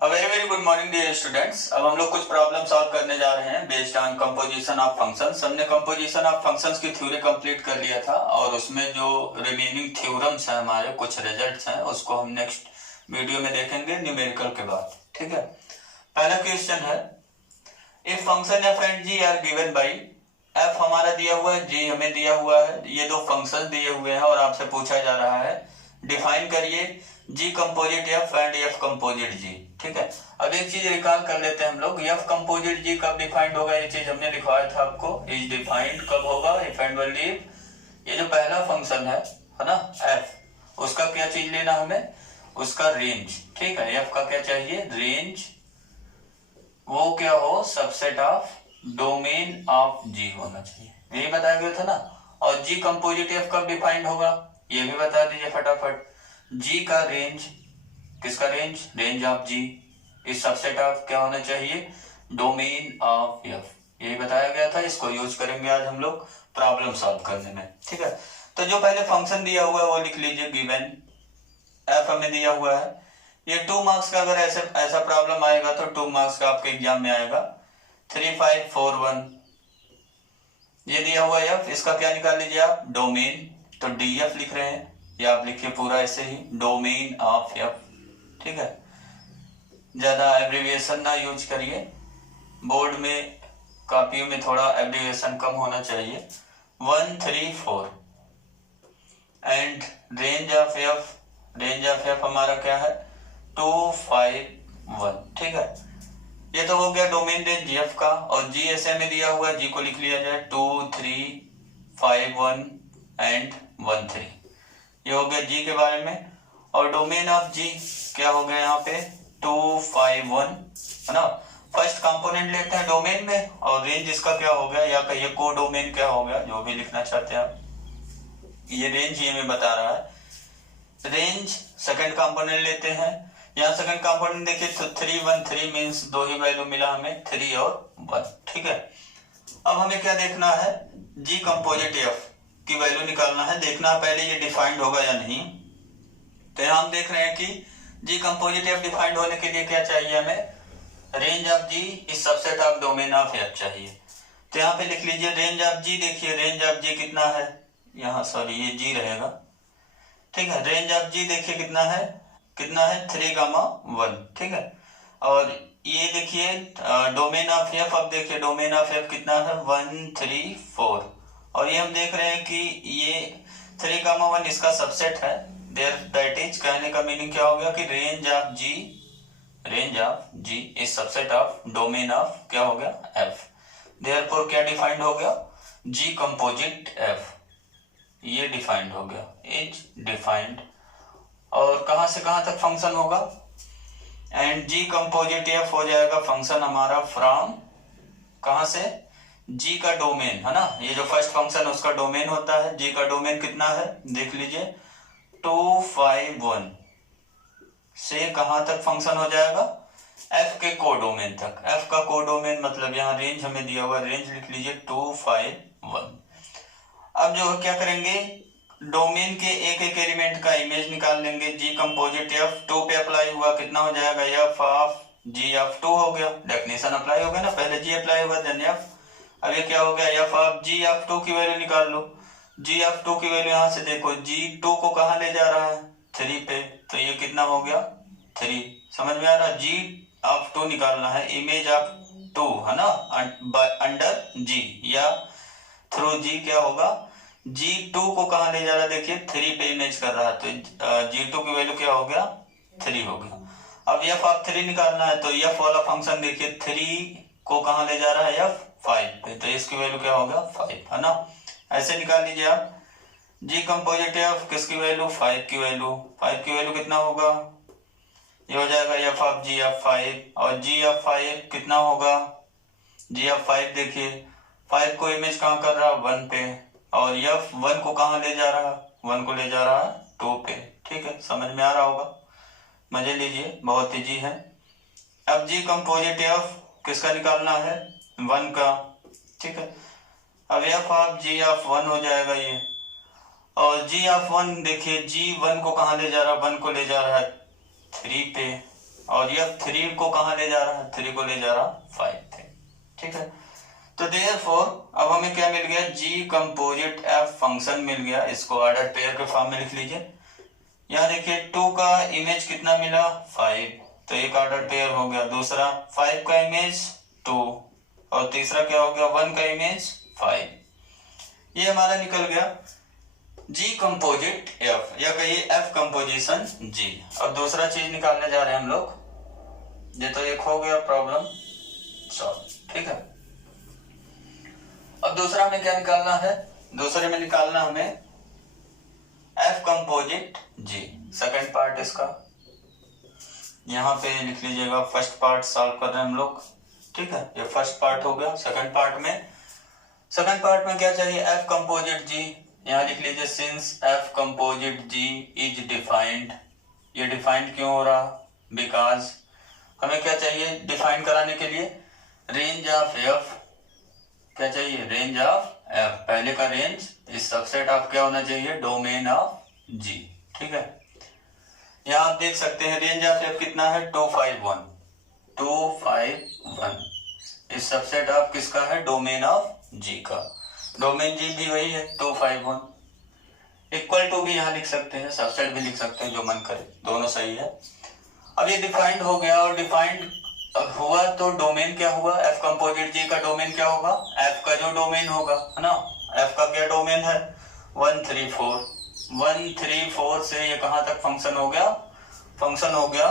Very very good morning dear students. अब हम लोग कुछ प्रॉब्लम सॉल्व करने जा रहे हैं based on composition of functions. हमने कंपोजिशन ऑफ फंक्शंस की थ्योरी कंप्लीट कर लिया था और उसमें जो रिमेनिंग थ्योरम्स हैं हमारे कुछ रिजल्ट्स हैं उसको हम नेक्स्ट वीडियो में देखेंगे न्यूमेरिकल के बाद। ठीक है, पहला क्वेश्चन है if function f and g are given by f हमारा दिया हुआ है, जी हमें दिया हुआ है, ये दो फंक्शन दिए हुए हैं और आपसे पूछा जा रहा है डिफाइन करिए G composite F and F composite G. ठीक है, अब एक चीज रिकॉल कर लेते हैं हम लोग, एफ कंपोजिट जी कब डिफाइंड होगा, ये चीज हमने लिखवाया था आपको। इज डिफाइंड कब होगा, इफ एंड ओनली ये जो पहला फंक्शन है ना एफ, उसका क्या चीज लेना हमें, उसका रेंज। ठीक है, एफ का क्या चाहिए, रेंज, वो क्या हो, सबसेट ऑफ डोमेन ऑफ जी होना चाहिए, यही बताया गया था ना। और जी कंपोजिट एफ कब डिफाइंड होगा ये भी बता दीजिए फटाफट। जी का रेंज, किसका रेंज, रेंज ऑफ जी इस सबसेट ऑफ क्या होना चाहिए, डोमेन ऑफ एफ, यही बताया गया था। इसको यूज करेंगे आज हम लोग प्रॉब्लम सॉल्व करने में। ठीक है, तो जो पहले फंक्शन दिया हुआ है वो लिख लीजिए, गिवन एफ हमें दिया हुआ है। ये 2 मार्क्स का अगर ऐसा प्रॉब्लम आएगा तो 2 मार्क्स का आपके एग्जाम में आएगा। 3541 ये दिया हुआ है एफ, इसका क्या निकाल लीजिए आप, डोमेन, तो डी एफ लिख रहे हैं, या आप लिखिए पूरा ऐसे ही डोमेन ऑफ एफ। ठीक है, ज्यादा एब्रिविएशन ना यूज करिए, बोर्ड में कॉपियों में थोड़ा एब्रिविएशन कम होना चाहिए। 134 and range of F, range of F हमारा क्या है 251। ठीक है, ये तो हो गया डोमेन रेंज एफ का। और जी एस में दिया हुआ, जी को लिख लिया जाए 2 3 5 1 एंड 1 3, ये हो गया जी के बारे में। और डोमेन ऑफ जी क्या हो गया यहाँ पे 251 है ना। फर्स्ट कंपोनेंट लेते हैं डोमेन में और रेंज इसका क्या हो गया, या कहिए को डोमेन क्या हो गया, जो भी लिखना चाहते हैं आप। ये रेंज ये में बता रहा है, रेंज सेकंड कंपोनेंट लेते हैं। यहाँ सेकंड कंपोनेंट देखिए तो 3 1 3 मीन्स दो ही वैल्यू मिला हमें, 3 और 1। ठीक है, अब हमें क्या देखना है, जी कंपोजिट एफ की वैल्यू निकालना है, देखना है पहले ये डिफाइंड होगा या नहीं। तो यहाँ हम देख रहे हैं कि जी कंपोजिट एफ डिफाइंड होने के लिए क्या चाहिए हमें, रेंज ऑफ जी इस subset of domain of F चाहिए। तो यहाँ पे लिख लीजिए रेंज ऑफ जी, देखिए रेंज ऑफ जी कितना है, यहाँ सॉरी ये जी रहेगा। ठीक है, रेंज ऑफ जी देखिए कितना है, कितना है 3, 1। ठीक है, और ये देखिए डोमेन ऑफ एफ, अब देखिए डोमेन ऑफ एफ कितना है 1 3 4, और ये हम देख रहे हैं कि ये 3, 1 इसका सबसेट है। देयर दैट इज, कहने का मीनिंग क्या हो गया कि range of ji, range of ji is subset of domain of क्या हो गया एफ। देयरफॉर क्या डिफाइंड हो गया, जी कंपोजिट एफ, ये डिफाइंड हो गया, इज डिफाइंड। और कहां से कहां तक फंक्शन होगा, एंड जी कंपोजिट एफ हो जाएगा फंक्शन हमारा फ्रॉम, कहां से, जी का डोमेन है ना, ये जो फर्स्ट फंक्शन है उसका डोमेन होता है। जी का डोमेन कितना है देख लीजिए 251 से कहां तक फंक्शन हो जाएगा, एफ के कोडोमेन तक। एफ का कोडोमेन मतलब यहाँ रेंज हमें दिया हुआ, रेंज लिख लीजिए 251। अब जो क्या करेंगे, डोमेन के एक एक एलिमेंट का इमेज निकाल लेंगे। जी कंपोजिट एफ 2 पे अप्लाई हुआ, कितना हो जाएगा एफ ऑफ जी ऑफ 2 हो गया, डेफिनेशन अप्लाई हो गया ना, पहले जी अप्लाई हुआ देन एफ। अब ये क्या हो गया, एफ ऑफ जी ऑफ 2 की वैल्यू निकाल लो। जी ऑफ 2 की वैल्यू यहाँ से देखो, जी 2 को कहाँ ले जा रहा है 3 पे, तो ये कितना हो गया 3, समझ में आ रहा, जी ऑफ 2 निकालना है, इमेज ऑफ 2 है ना, अंडर जी या थ्रू जी क्या होगा, G2 को कहां ले जा रहा है देखिए 3 पे इमेज कर रहा है, तो G2 की वैल्यू क्या हो गया 3 हो गया। अब f ऑफ 3 निकालना है, तो f वाला फंक्शन देखिए 3 को कहां ले जा रहा है f5 पे, तो इसकी वैल्यू क्या होगा 5 है ना। ऐसे निकाल लीजिए आप, जी कंपोजिट f किसकी वैल्यू 5 की वैल्यू, 5 की वैल्यू कितना होगा, ये हो जाएगा f ऑफ g ऑफ 5, और g ऑफ 5 कितना होगा, g ऑफ 5 देखिए 5 को इमेज कहां कर रहा है 1 पे, और यह 1 को कहां ले जा रहा है, 1 को ले जा रहा है 2 पे। ठीक है, समझ में आ रहा होगा, मजे लीजिए, बहुत ईजी है। अब जी कंपोजिट एफ किसका निकालना है 1 का। ठीक है, अब एफ ऑफ जी ऑफ 1 हो जाएगा ये, और जी ऑफ 1 देखिए जी 1 को कहां ले जा रहा है, 1 को ले जा रहा है 3 पे, और ये 3 को कहाँ ले जा रहा है, 3 को ले जा रहा 5 थे, ठीक है। तो देयरफॉर अब हमें क्या मिल गया, जी कंपोजिट एफ फंक्शन मिल गया। इसको ऑर्डर पेयर के फॉर्म में लिख लीजिए। यहाँ देखिए 2 का इमेज कितना मिला 5, तो एक ऑर्डर पेयर हो गया। दूसरा 5 का इमेज 2 और तीसरा क्या हो गया 1 का इमेज 5। ये हमारा निकल गया जी कंपोजिट एफ, या कहिए एफ कंपोजिशन जी। अब दूसरा चीज निकालने जा रहे हैं हम लोग। ये तो एक हो गया प्रॉब्लम सॉल्व, ठीक है। अब दूसरा हमें क्या निकालना है, दूसरे में निकालना हमें एफ कंपोजिट जी। सेकंड पार्ट इसका यहाँ पे लिख लीजिएगा। फर्स्ट पार्ट सॉल्व कर रहे हैं हम लोग, ठीक है। ये फर्स्ट पार्ट हो गया। सेकंड पार्ट में क्या चाहिए, एफ कंपोजिट जी। यहाँ लिख लीजिए since f composite g is defined. ये डिफाइंड क्यों हो रहा, बिकॉज हमें क्या चाहिए डिफाइन कराने के लिए, रेंज ऑफ एफ। क्या चाहिए, रेंज ऑफ एफ। पहले का रेंज इस सबसेट ऑफ क्या होना चाहिए, डोमेन ऑफ जी, ठीक है। यहाँ आप देख सकते हैं रेंज ऑफ एफ कितना है 251। इस सबसेट ऑफ किसका है, डोमेन ऑफ जी का। डोमेन जी भी वही है 251। इक्वल टू भी यहाँ लिख सकते हैं, सबसेट भी लिख सकते हैं, जो मन करे, दोनों सही है। अब ये डिफाइंड हो गया, और डिफाइंड हुआ तो डोमेन क्या हुआ, एफ कंपोजिट जी का डोमेन क्या होगा, एफ का जो डोमेन होगा, है ना। एफ का क्या डोमेन है 134 से ये कहां तक फंक्शन हो गया,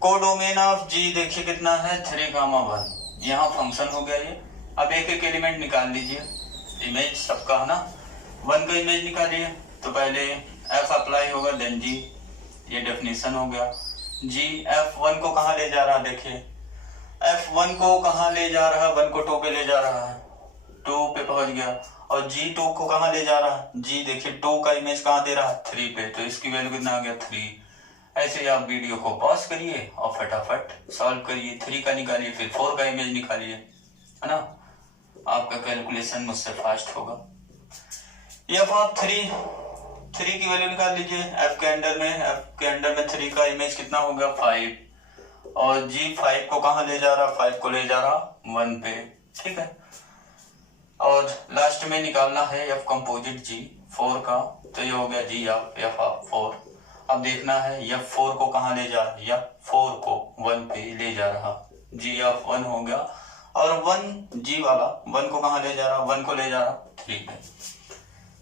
कोडोमेन ऑफ जी। देखिए कितना है 3,1, यहाँ फंक्शन हो गया ये। अब एक एक एलिमेंट निकाल लीजिए, इमेज सबका है ना। 1 का इमेज निकालिए, तो पहले एफ अप्लाई होगा देन जी। ये डेफिनेशन हो गया। जी F1 को कहाँ ले जा रहा है, देखिए F1 को कहाँ ले जा रहा है, 1 को 2 पे ले जा रहा है, 2 पे पहुंच गया। और G2 को कहाँ ले जा रहा है, G देखिए 2 का इमेज कहाँ दे रहा है 3 पे, तो इसकी वैल्यू कितना आ गया 3। ऐसे आप वीडियो को पॉज करिए और फटाफट सॉल्व करिए। 3 का निकालिए, फिर 4 का इमेज निकालिए, है ना। आपका कैलकुलेशन मुझसे फास्ट होगा। F ऑफ 3 की वैल्यू निकाल लीजिए। एफ के अंडर में 3 का इमेज कितना होगा 5, और जी 5 को कहाँ ले जा रहा, 5 को ले जा रहा 1 पे, ठीक है। और लास्ट में निकालना है एफ कंपोजिट जी 4 का, तो ये हो गया जी ऑफ एफ ऑफ 4। अब देखना है एफ 4 को कहाँ ले जा रहा, एफ 4 को 1 पे ले जा रहा, जी ऑफ 1 हो गया। और 1 जी वाला 1 को कहाँ ले जा रहा, 1 को ले जा रहा 3 पे।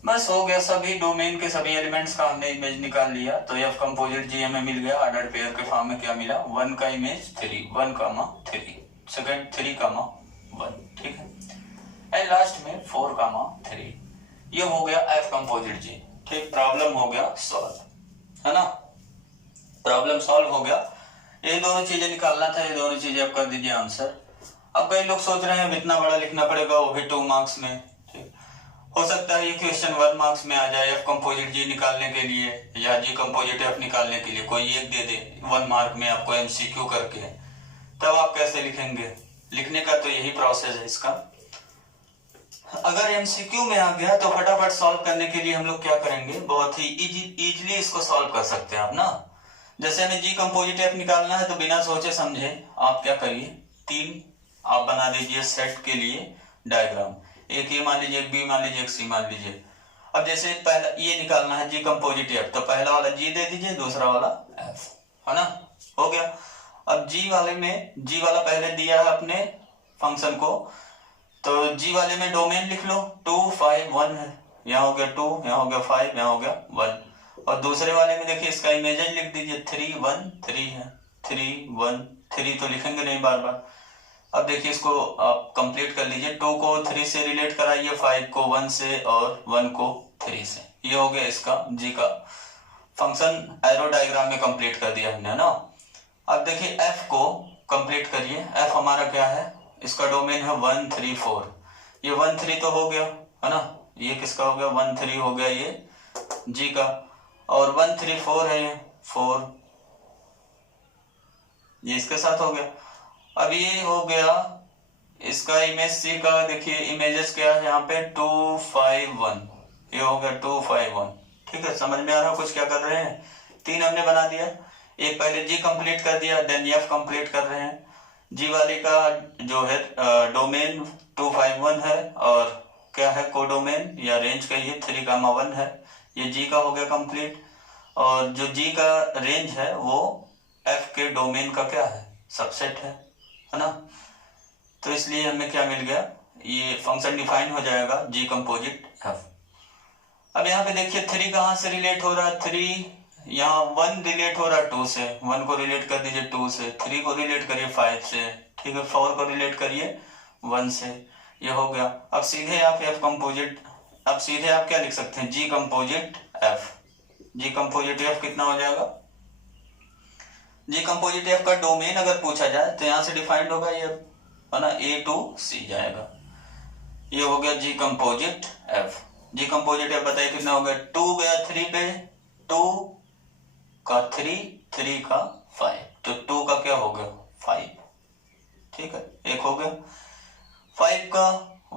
बस हो गया, सभी डोमेन के सभी एलिमेंट्स का हमने इमेज निकाल लिया। तो एफ कंपोजिट जी हमें मिल गया। ऑर्डर पेयर के फॉर्म में क्या मिला, 1 का इमेज 3, 1,3, सेकंड 3,1, ठीक है। एंड लास्ट में 4,3। ये हो गया एफ कंपोजिट जी, ठीक। प्रॉब्लम हो गया सॉल्व, है ना। प्रॉब्लम सॉल्व हो गया। ये दोनों चीजें निकालना था, ये दोनों चीजें आप कर दीजिए आंसर। अब कई लोग सोच रहे हैं इतना बड़ा लिखना पड़ेगा, वो भी 2 मार्क्स में, ठीक। हो सकता है ये क्वेश्चन 1 मार्क्स में आ जाए, एफ कंपोजिट जी निकालने के लिए या जी कंपोजिट एफ निकालने के लिए कोई एक दे दे 1 मार्क में आपको एमसीक्यू करके, तब आप कैसे लिखेंगे। लिखने का तो यही प्रोसेस है इसका। अगर एमसीक्यू में आ गया तो फटाफट सॉल्व करने के लिए हम लोग क्या करेंगे, बहुत ही इजीली इसको सॉल्व कर सकते हैं आप ना। जैसे हमें जी कंपोजिट एफ निकालना है, तो बिना सोचे समझे आप क्या करिए, 3 आप बना दीजिए सेट के लिए डायग्राम। एक ए मान लीजिए, एक बी मान लीजिए, एक सी मान लीजिए। अब जैसे पहला ये निकालना है जी कंपोजिट एफ, तो पहला वाला जी दे दीजिए, दूसरा वाला एफ, है ना। हो गया। अब जी वाले में, जी वाला पहले दिया है अपने फंक्शन को, तो जी वाले में डोमेन लिख लो 2 5 1 है। यहाँ हो गया 2, यहाँ हो गया 5, यहाँ हो गया 1। और दूसरे वाले में देखिए इसका इमेज लिख दीजिए 3 1 3 है, 3 1 3 तो लिखेंगे नहीं बार बार। अब देखिए इसको आप कंप्लीट कर लीजिए। 2 को 3 से रिलेट कराइए, 5 को 1 से और 1 को 3 से। ये हो गया इसका जी का फंक्शन। एरो डायग्राम में कंप्लीट कर दिया हमने, ना। अब देखिए एफ को कंप्लीट करिए। एफ हमारा क्या है, इसका डोमेन है 1 3 4। ये 1 3 तो हो गया, है ना। ये किसका हो गया 1 3 हो गया, ये जी का। और 1 3 4 है, ये 4, ये इसके साथ हो गया। अब ये हो गया इसका इमेज सी का। देखिए इमेजेस क्या है यहाँ पे 2 5 1, ये हो गया 2 5 1, ठीक है। समझ में आ रहा है कुछ क्या कर रहे हैं। 3 हमने बना दिया। एक पहले जी कंप्लीट कर दिया, देन एफ कंप्लीट कर रहे हैं। जी वाले का जो है डोमेन 251 है और क्या है कोडोमेन या रेंज कहिए 3,1 है। ये जी का हो गया कंप्लीट। और जो जी का रेंज है वो एफ के डोमेन का क्या है, सबसेट है ना। तो इसलिए हमें क्या मिल गया, ये फंक्शन डिफाइन हो जाएगा जी कंपोजिट एफ। अब यहाँ पे देखिए 3 कहाँ से रिलेट हो रहा है, 3 यहाँ 1 रिलेट हो रहा है 2 से, 1 को रिलेट कर दीजिए 2 से, 3 को रिलेट करिए 5 से, ठीक है, 4 को रिलेट करिए 1 से, ये हो गया। अब सीधे आप एफ कंपोजिट, अब सीधे आप क्या लिख सकते हैं, जी कंपोजिट एफ। जी कंपोजिट एफ कितना हो जाएगा, जी कंपोजिट एफ का डोमेन अगर पूछा जाए तो यहाँ से डिफाइंड होगा ये है ना, ए टू सी जाएगा। ये हो गया जी कंपोजिट एफ। जी कंपोजिट एफ बताइए कितना हो गया, 2 गया 3 पे, 2 का 3, 3 का 5, तो 2 का क्या हो गया 5, ठीक है, एक हो गया। 5 का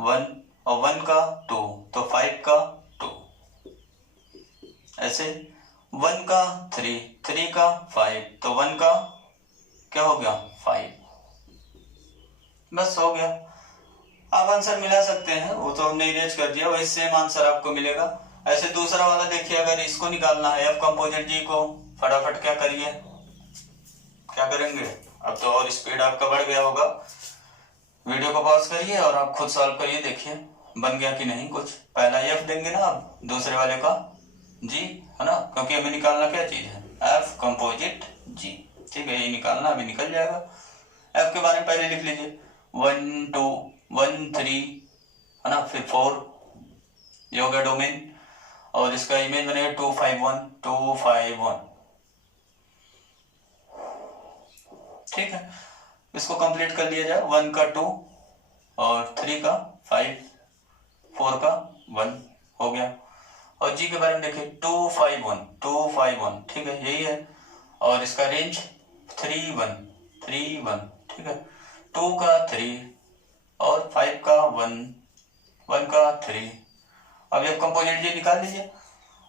1 और 1 का 2, तो 5 का 2, ऐसे 1 का 3, 3 का 5, तो 1 का क्या हो गया 5, बस हो गया। आप आंसर मिला सकते हैं, वो तो हमने इरेज कर दिया, वही सेम आंसर आपको मिलेगा। ऐसे दूसरा वाला देखिए, अगर इसको निकालना है एफ कंपोजिट जी को, फटाफट क्या करिए, क्या करेंगे, अब तो और स्पीड आपका बढ़ गया होगा। वीडियो को पॉज करिए और आप खुद सॉल्व करिए, देखिए बन गया कि नहीं कुछ। पहला एफ देंगे ना आप, दूसरे वाले का जी है ना, क्योंकि हमें निकालना क्या चीज है, एफ कंपोजिट जी, ठीक है, ये निकालना अभी निकल जाएगा। एफ के बारे में पहले लिख लीजिए, 1 2 1 3 है ना, फिर 4, ये हो गया डोमेन, और इसका इमेज बनेगा 251 251, ठीक है। इसको कंप्लीट कर लिया जाए, 1 का 2 और 3 का 5, 4 का 1 हो गया। और जी के बारे में देखिए 251, ठीक है, यही है। और इसका रेंज 31, ठीक है, 2 का 3 और 5 का 1, 1 का 3। अब ये कंपोजिट जी निकाल लीजिए,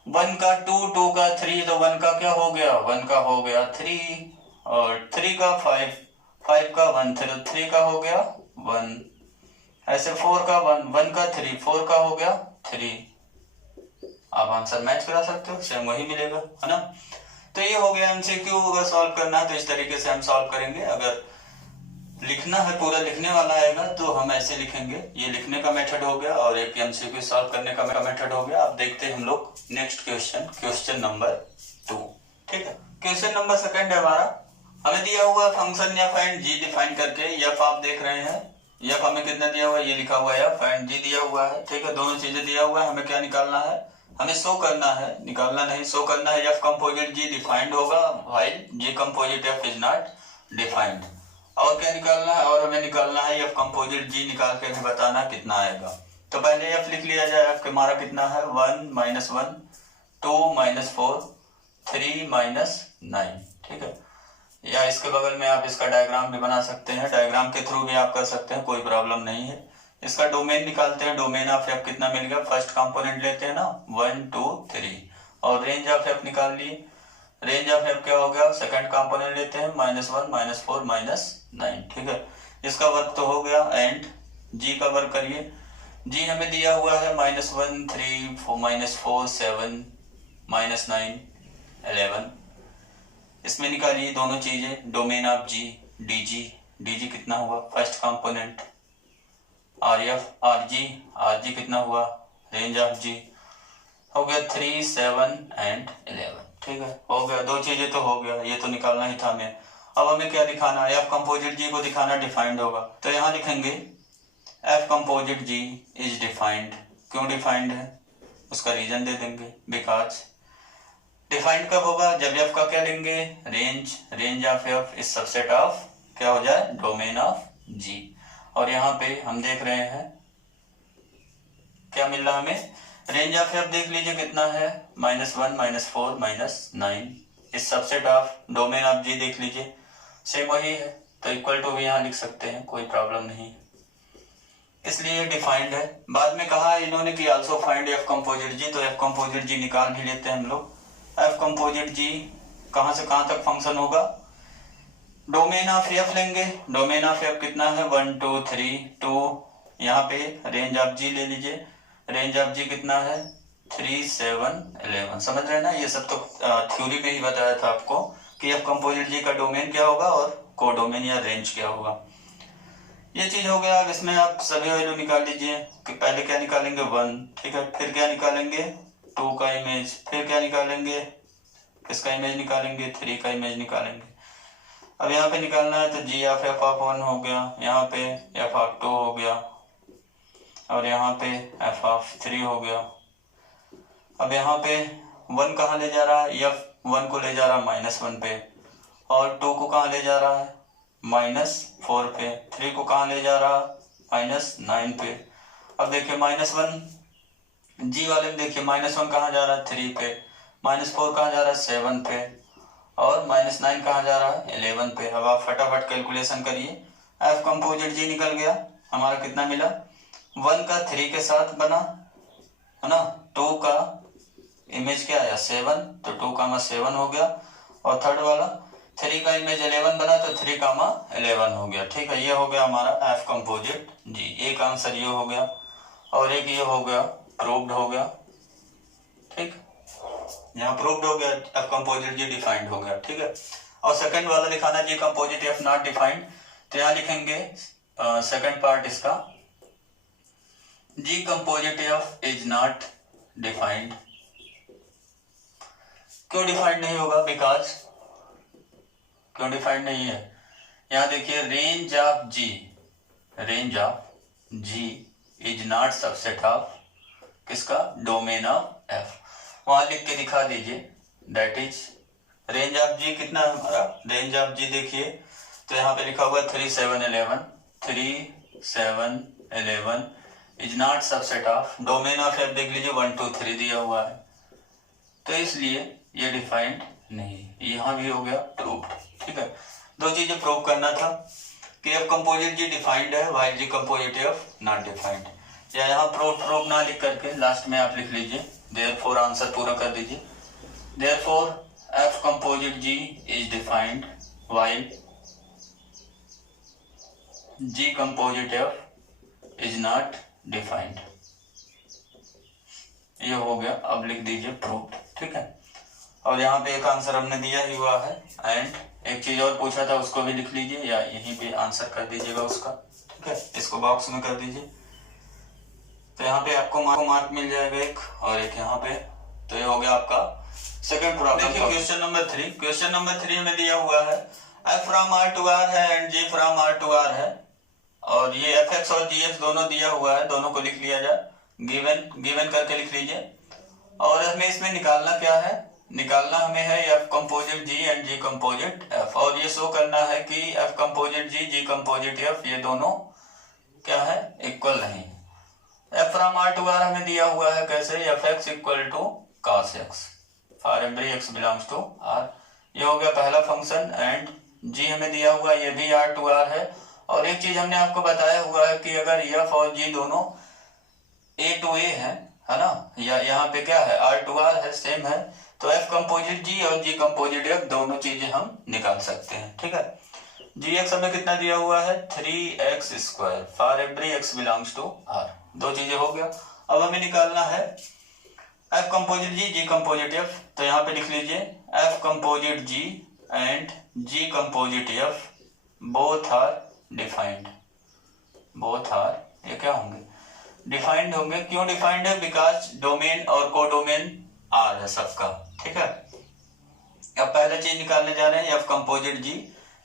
1 का 2, 2 का 3, तो 1 का क्या हो गया, 1 का हो गया 3, और 3 का 5, 5 का 1, 3 का हो गया 1, ऐसे 4 का 1, 1 का 3, 4 का हो गया 3। आप आंसर मैच करा सकते हो, सेम वही मिलेगा, है ना। तो ये हो गया एमसीक्यू। अगर सॉल्व करना है तो इस तरीके से हम सॉल्व करेंगे। अगर लिखना है, पूरा लिखने वाला आएगा तो हम ऐसे लिखेंगे। ये लिखने का मेथड हो गया और एक एमसीक्यू सॉल्व करने का मेथड हो गया। अब देखते हैं हम लोग नेक्स्ट क्वेश्चन नंबर 2, ठीक है। क्वेश्चन नंबर 2 है हमारा। हमें दिया हुआ function f and g define करके, एफ आप देख रहे हैं, एफ हमें कितना दिया हुआ है, ये लिखा हुआ है एफ एंड जी दिया हुआ है, ठीक है, दोनों चीजें दिया हुआ है। हमें क्या निकालना है, हमें शो करना है, निकालना नहीं, शो करना है एफ कंपोजिट जी डिफाइंड होगा while g composite F is not defined. और क्या निकालना है, और हमें निकालना है एफ कंपोजिट जी निकाल के हमें बताना कितना आएगा। तो पहले एफ लिख लिया जाए, एफ हमारा कितना है 1 - 1 2 - 4 3 - 9, ठीक है। या इसके बगल में आप इसका डायग्राम भी बना सकते हैं, डायग्राम के थ्रू भी आप कर सकते हैं, कोई प्रॉब्लम नहीं है। इसका डोमेन निकालते हैं, डोमेन ऑफ एफ कितना मिल गया, फर्स्ट कंपोनेंट लेते हैं ना 1 2 3, और रेंज ऑफ एफ निकाल लिए। रेंज ऑफ एफ क्या हो गया, सेकंड कंपोनेंट लेते हैं -1 -4 -9, ठीक है। इसका वर्क तो हो गया, एंड जी का वर्क करिए। जी हमें दिया हुआ है -1 3 -4 7 -9 11। इसमें निकालिए दोनों चीजें, डोमेन ऑफ जी डीजी कितना हुआ फर्स्ट कंपोनेंट, आरजी कितना हुआ, रेंज ऑफ जी हो गया 3 7 एंड 11, ठीक है, हो गया। दो चीजें तो हो गया, ये तो निकालना ही था हमें। अब हमें क्या दिखाना है, एफ कंपोजिट जी को दिखाना डिफाइंड होगा। तो यहाँ लिखेंगे f composite g is defined. क्यों डिफाइंड है, उसका रीजन दे देंगे, बिकॉज डिफाइंड कब होगा, जब एफ का क्या लेंगे, range of F is subset of क्या हो जाए, डोमेन ऑफ जी। और यहाँ पे हम देख रहे हैं क्या मिल रहा हमें, रेंज ऑफ एफ देख लीजिए कितना है -1 -4 -9 इस सबसेट ऑफ डोमेन ऑफ जी देख लीजिए, सेम वही है, तो इक्वल टू भी यहाँ लिख सकते हैं, कोई प्रॉब्लम नहीं, इसलिए डिफाइंड है। बाद में कहा इन्होंने कि आल्सो फाइंड एफ कंपोजिट जी, तो एफ कंपोजिट जी निकाल भी लेते हैं हम लोग। एफ कंपोजिट जी कहां से कहां तक फंक्शन होगा। डोमेन ऑफ एफ लेंगे, डोमेन ऑफ एफ कितना है 1 2 3 2, यहाँ पे रेंज ऑफ जी ले लीजिए, रेंज ऑफ जी कितना है 3 7 11। समझ रहे हैं ना, ये सब तो थ्योरी में ही बताया था आपको कि एफ कंपोजिट जी का डोमेन क्या होगा और कोडोमेन या रेंज क्या होगा। ये चीज हो गया। अब इसमें आप सभी वैल्यू निकाल लीजिए कि पहले क्या निकालेंगे 1, ठीक है, फिर क्या निकालेंगे 2 का इमेज, फिर क्या निकालेंगे किसका इमेज निकालेंगे 3 का इमेज निकालेंगे। अब यहाँ पे निकालना है तो जी ऑफ एफ ऑफ 1 हो गया, यहाँ पे एफ ऑफ 2 हो गया और यहाँ पे एफ ऑफ 3 हो गया। अब यहाँ पे 1 कहाँ ले जा रहा है, एफ 1 को ले जा रहा है -1 पे, और 2 को कहाँ ले जा रहा है -4 पे, 3 को कहाँ ले जा रहा है -9 पे। अब देखिए -1 जी वाले में देखिए -1 कहाँ जा रहा है 3 पे, -4 कहाँ जा रहा है 7 पे और -9 कहाँ जा रहा है 11 पे। अब आप फटाफट कैलकुलेशन करिए। एफ कंपोजिट जी निकल गया हमारा, कितना मिला 1 का 3 के साथ बना है ना, 2 का इमेज क्या आया 7, तो 2 का 7 हो गया, और थर्ड वाला 3 का इमेज 11 बना तो 3 का 11 हो गया। ठीक है, ये हो गया हमारा एफ कंपोजिट जी। एक आंसर ये हो गया और एक ये हो गया प्रूव्ड हो गया। ठीक, यहाँ प्रूव्ड हो गया एफ कंपोजिट जी डिफाइंड हो गया। ठीक है, और सेकंड वाला दिखाना G composite F not defined, तो यहाँ लिखेंगे सेकंड पार्ट इसका, G composite F is not defined. क्यों डिफाइंड नहीं होगा, बिकॉज क्यों डिफाइंड नहीं है, यहाँ देखिए range of ji, range of ji is not subset of किसका, डोमेन ऑफ एफ। वहां लिख के दिखा दीजिए, that is range of G कितना है हमारा, रेंज ऑफ जी देखिए तो यहाँ पे लिखा हुआ 3 7 11, 3 7 11 is not subset of domain of F. देख लीजिए 1 2 3 दिया हुआ है, तो इसलिए ये डिफाइंड नहीं। यहाँ भी हो गया प्रूव्ड। ठीक है, दो चीजें प्रूव करना था कि एफ कंपोजिट जी डिफाइंड है while g composite F not defined. या यहाँ प्रूव ना लिख करके लास्ट में आप लिख लीजिए देयरफॉर, आंसर पूरा कर दीजिए। Therefore f composite g is defined while g composite F is not defined. ये हो गया, अब लिख दीजिए प्रूव्ड। ठीक है, और यहाँ पे एक आंसर हमने दिया ही हुआ है, एंड एक चीज और पूछा था उसको भी लिख लीजिए या यहीं पे आंसर कर दीजिएगा उसका। ठीक है, इसको बॉक्स में कर दीजिए, तो यहाँ पे आपको मार्क मिल जाएगा एक और एक यहाँ पे। तो ये हो गया आपका सेकंड प्रॉब्लम। देखिए क्वेश्चन नंबर 3, क्वेश्चन नंबर 3 में दिया हुआ है F from are to R है and ji from are to R है, और ये एफ एक्स और जी एक्स दोनों दिया हुआ है, दोनों को लिख लिया जाए, गिवन करके लिख लीजिए। और हमें इसमें निकालना क्या है, निकालना हमें है F composite g and g composite f, और ये शो करना है कि f composite g g composite f ये दोनों क्या है, इक्वल नहीं। F from are to r हमें दिया हुआ है कैसे, f x equal to cos x for every x belongs to are. ये हो गया पहला फंक्शन, एंड जी हमें दिया हुआ ये भी आर टू आर है। और एक चीज हमने आपको बताया हुआ है कि अगर एफ और जी दोनों ए टू ए है ना, या यहाँ पे क्या है आर टू आर है, सेम है, तो एफ कंपोजिट जी और जी कंपोजिट एफ दोनों चीजें हम निकाल सकते हैं। ठीक है, जी एक्स हमें कितना दिया हुआ है 3x square for every x belongs to r, दो चीजें हो गया। अब हमें निकालना है F composite g g composite f, तो यहाँ पे लिख लीजिए f composite g and g composite f both are defined, both are ये क्या होंगे, डिफाइंड होंगे। क्यों डिफाइंड है, बिकॉज डोमेन और कोडोमेन आर है सबका। ठीक है, अब पहला चीज निकालने जा रहे हैं एफ कंपोजिट जी,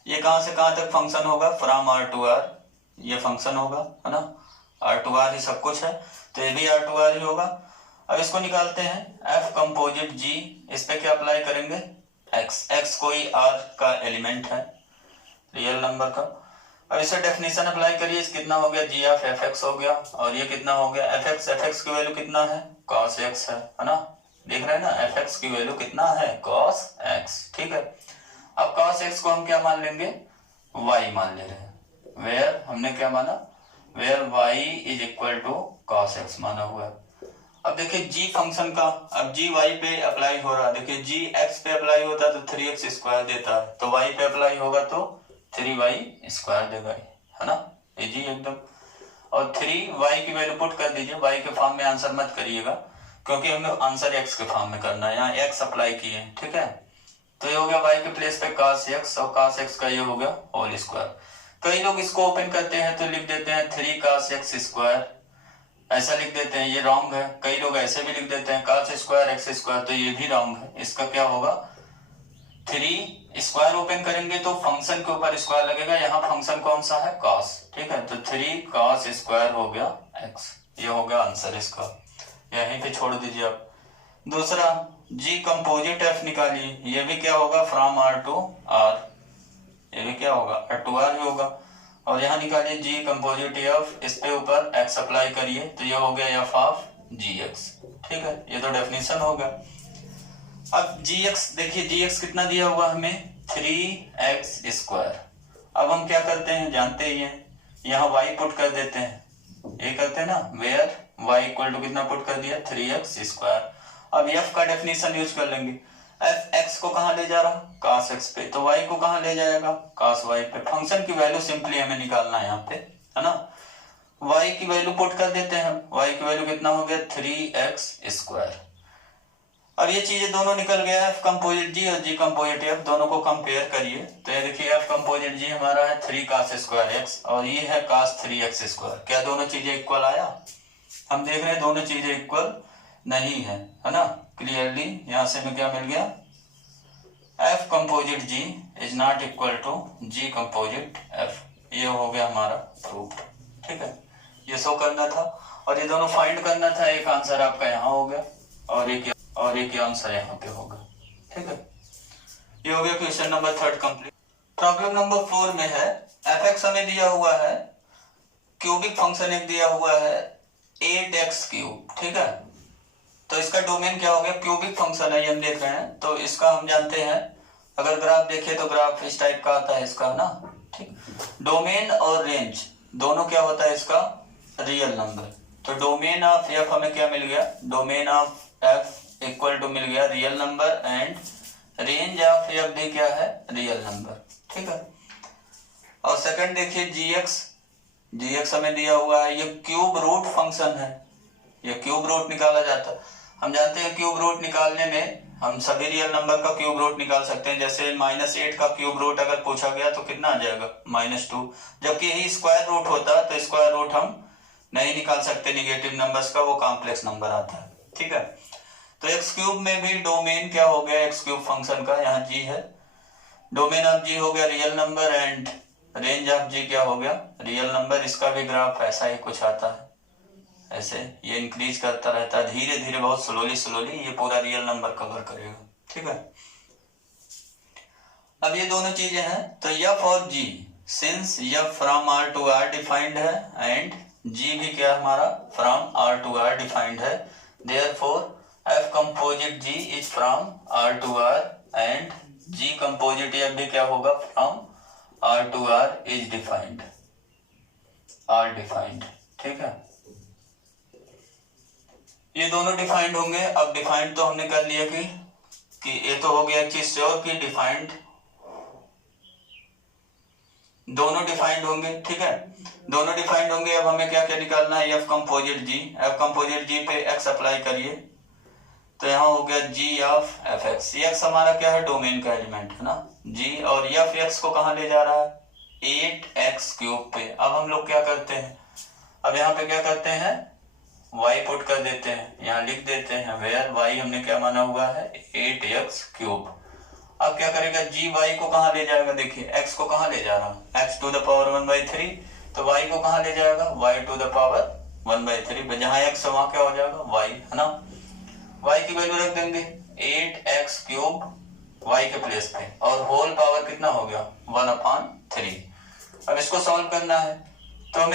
ये कहां से कहां तक फंक्शन होगा, फ्रॉम आर टू आर ये फंक्शन होगा, है ना, आर टू आर ही सब कुछ है, तो ये भी आर टू आर ही होगा। अब इसको निकालते हैं एफ कंपोजिट जी, इस पे क्या अप्लाई करेंगे एक्स, एक्स कोई आर का एलिमेंट है रियल नंबर का। अब इसे डेफिनेशन अप्लाई करिए, कितना हो गया जी ऑफ एफ एक्स हो गया, और ये कितना हो गया एफ एक्स की वैल्यू कितना है कॉस एक्स है ना, देख रहे हैं ना, एफ एक्स की वैल्यू कितना है कॉस एक्स। ठीक है, अब cos x को हम क्या मान लेंगे, y मान ले रहे हैं, वेयर हमने क्या माना, where y is equal to cos x माना हुआ है। अब देखिए जी फंक्शन का, अब जी वाई पे अप्लाई हो रहा है, देखिए जी एक्स पे अप्लाई होता है तो 3x² देता है, तो वाई पे अप्लाई होगा तो 3y² देगा, है ना, इजी एकदम। और 3y की वैल्यू पुट कर दीजिए, y के फॉर्म में आंसर मत करिएगा क्योंकि हमें आंसर x के फॉर्म में करना है, यहाँ x अप्लाई किए, ठीक है। तो ये हो गया y के प्लेस पे cos x, और cos x का ये हो गया होल स्क्वायर। कई लोग इसको ओपन करते हैं तो लिख देते हैं 3 cos x², ऐसा लिख देते हैं, ये रॉन्ग है। कई लोग ऐसे भी लिख देते हैं cos² x², तो ये भी रॉन्ग है। इसका क्या होगा, 3 स्क्वायर ओपन करेंगे तो फंक्शन के ऊपर स्क्वायर लगेगा, यहाँ फंक्शन कौन सा है cos, ठीक है, तो 3 cos² हो गया x, ये हो गया आंसर इसका, यहीं पे छोड़ दीजिए आप। दूसरा जी कंपोजिट f निकालिए, ये भी क्या होगा फ्रॉम r टू r, ये भी क्या होगा r टू r ही होगा। और यहाँ निकालिए जी कंपोजिट f, इस पे ऊपर x अप्लाई करिए तो ये हो गया f ऑफ gx, ठीक है, ये तो डेफिनेशन होगा। अब gx देखिए, gx कितना दिया हुआ हमें 3x²। अब हम क्या करते हैं जानते ही हैं, यहाँ y पुट कर देते हैं, ये करते हैं ना, वेयर y इक्वल टू कितना पुट कर दिया 3x²। अब f का डेफिनेशन यूज कर लेंगे, f x को कहां ले जा रहा cos x पे, तो y को कहां ले जाएगा cos y पे। फंक्शन की वैल्यू सिंपली हमें निकालना है यहाँ पे, है ना, y की वैल्यू पुट कर देते हैं, y की वैल्यू कितना हो गया 3x²। अब ये चीजें दोनों निकल गया, f कंपोजिट g और g कंपोजिट f, दोनों को कंपेयर करिए तो ये देखिए f कंपोजिट g हमारा है 3 cos² x और ये है cos 3x²। क्या दोनों चीजें इक्वल आया? हम देख रहे हैं दोनों चीजें इक्वल नहीं है ना, क्लियरली यहाँ से हमें क्या मिल गया, f कंपोजिट g इज not equal to g composite f, ये हो गया हमारा प्रूफ, ठीक है, ये शो करना था और ये दोनों फाइंड करना था। एक आंसर आपका यहाँ हो गया और एक आंसर यहाँ पे होगा, ठीक है, ये हो गया question number 3 complete. Problem number 4 में है f(x) हमें दिया हुआ है, क्यूबिक फंक्शन एक दिया हुआ है 8x³, ठीक है, तो इसका डोमेन क्या हो गया, क्यूबिक फंक्शन है ये हम देख रहे हैं, तो इसका हम जानते हैं, अगर ग्राफ देखे तो ग्राफ इस टाइप का आता है इसका ना, ठीक। डोमेन और रेंज दोनों क्या होता है इसका रियल नंबर, तो डोमेन ऑफ f हमें क्या मिल गया, domain of f equal to मिल गया real number and range of f भी क्या है रियल नंबर, ठीक है। और सेकंड देखिए gx हमें दिया हुआ है, ये क्यूब रूट फंक्शन है, ये क्यूब रूट निकाला जाता है। हम जानते हैं क्यूब रूट निकालने में हम सभी रियल नंबर का क्यूब रूट निकाल सकते हैं, जैसे -8 का क्यूब रूट अगर पूछा गया तो कितना आ जाएगा -2, जबकि यही स्क्वायर रूट होता तो स्क्वायर रूट हम नहीं निकाल सकते निगेटिव नंबर्स का, वो कॉम्प्लेक्स नंबर आता है, ठीक है। तो x³ में भी डोमेन क्या हो गया x³ फंक्शन का, यहाँ g है, डोमेन ऑफ g हो गया real number and range of g क्या हो गया रियल नंबर। इसका भी ग्राफ ऐसा ही कुछ आता है, ऐसे ये इंक्रीज करता रहता है धीरे धीरे, बहुत स्लोली ये पूरा रियल नंबर कवर करेगा, ठीक है। अब ये दोनों चीजें हैं, तो f और g, since f from r to r defined है एंड g भी क्या हमारा from r to r defined है, therefore f composite g is from r to r and g composite f भी क्या होगा from r to r is defined, r defined, ठीक है। ये दोनों डिफाइंड होंगे। अब डिफाइंड तो हमने कर लिया कि ये तो हो गया चीज श्योर कि डिफाइंड, दोनों डिफाइंड होंगे, ठीक है, दोनों डिफाइंड होंगे। अब हमें क्या क्या निकालना है, एफ कंपोजिट जी पे एक्स अप्लाई करिए तो यहाँ हो गया जी ऑफ एफ एक्स। एक्स हमारा क्या है डोमेन का एलिमेंट है ना जी, और एफ एक्स को कहाँ ले जा रहा है 8x³ पे। अब हम लोग क्या करते हैं, अब यहाँ पे क्या करते हैं y पुट कर देते हैं, यहाँ लिख देते हैं वेयर y हमने क्या माना हुआ है 8x³। अब क्या करेगा जी y को कहाँ ले जाएगा, देखिए x को कहाँ ले जा रहा है x टू द पावर 1/3, तो y को कहाँ ले जाएगा y टू द पावर 1/3, जहाँ x वहां क्या हो जाएगा y है ना। y की वैल्यू रख देंगे 8x³ y के प्लेस पे, और होल पावर कितना हो गया 1/3। अब इसको सॉल्व करना है तो हम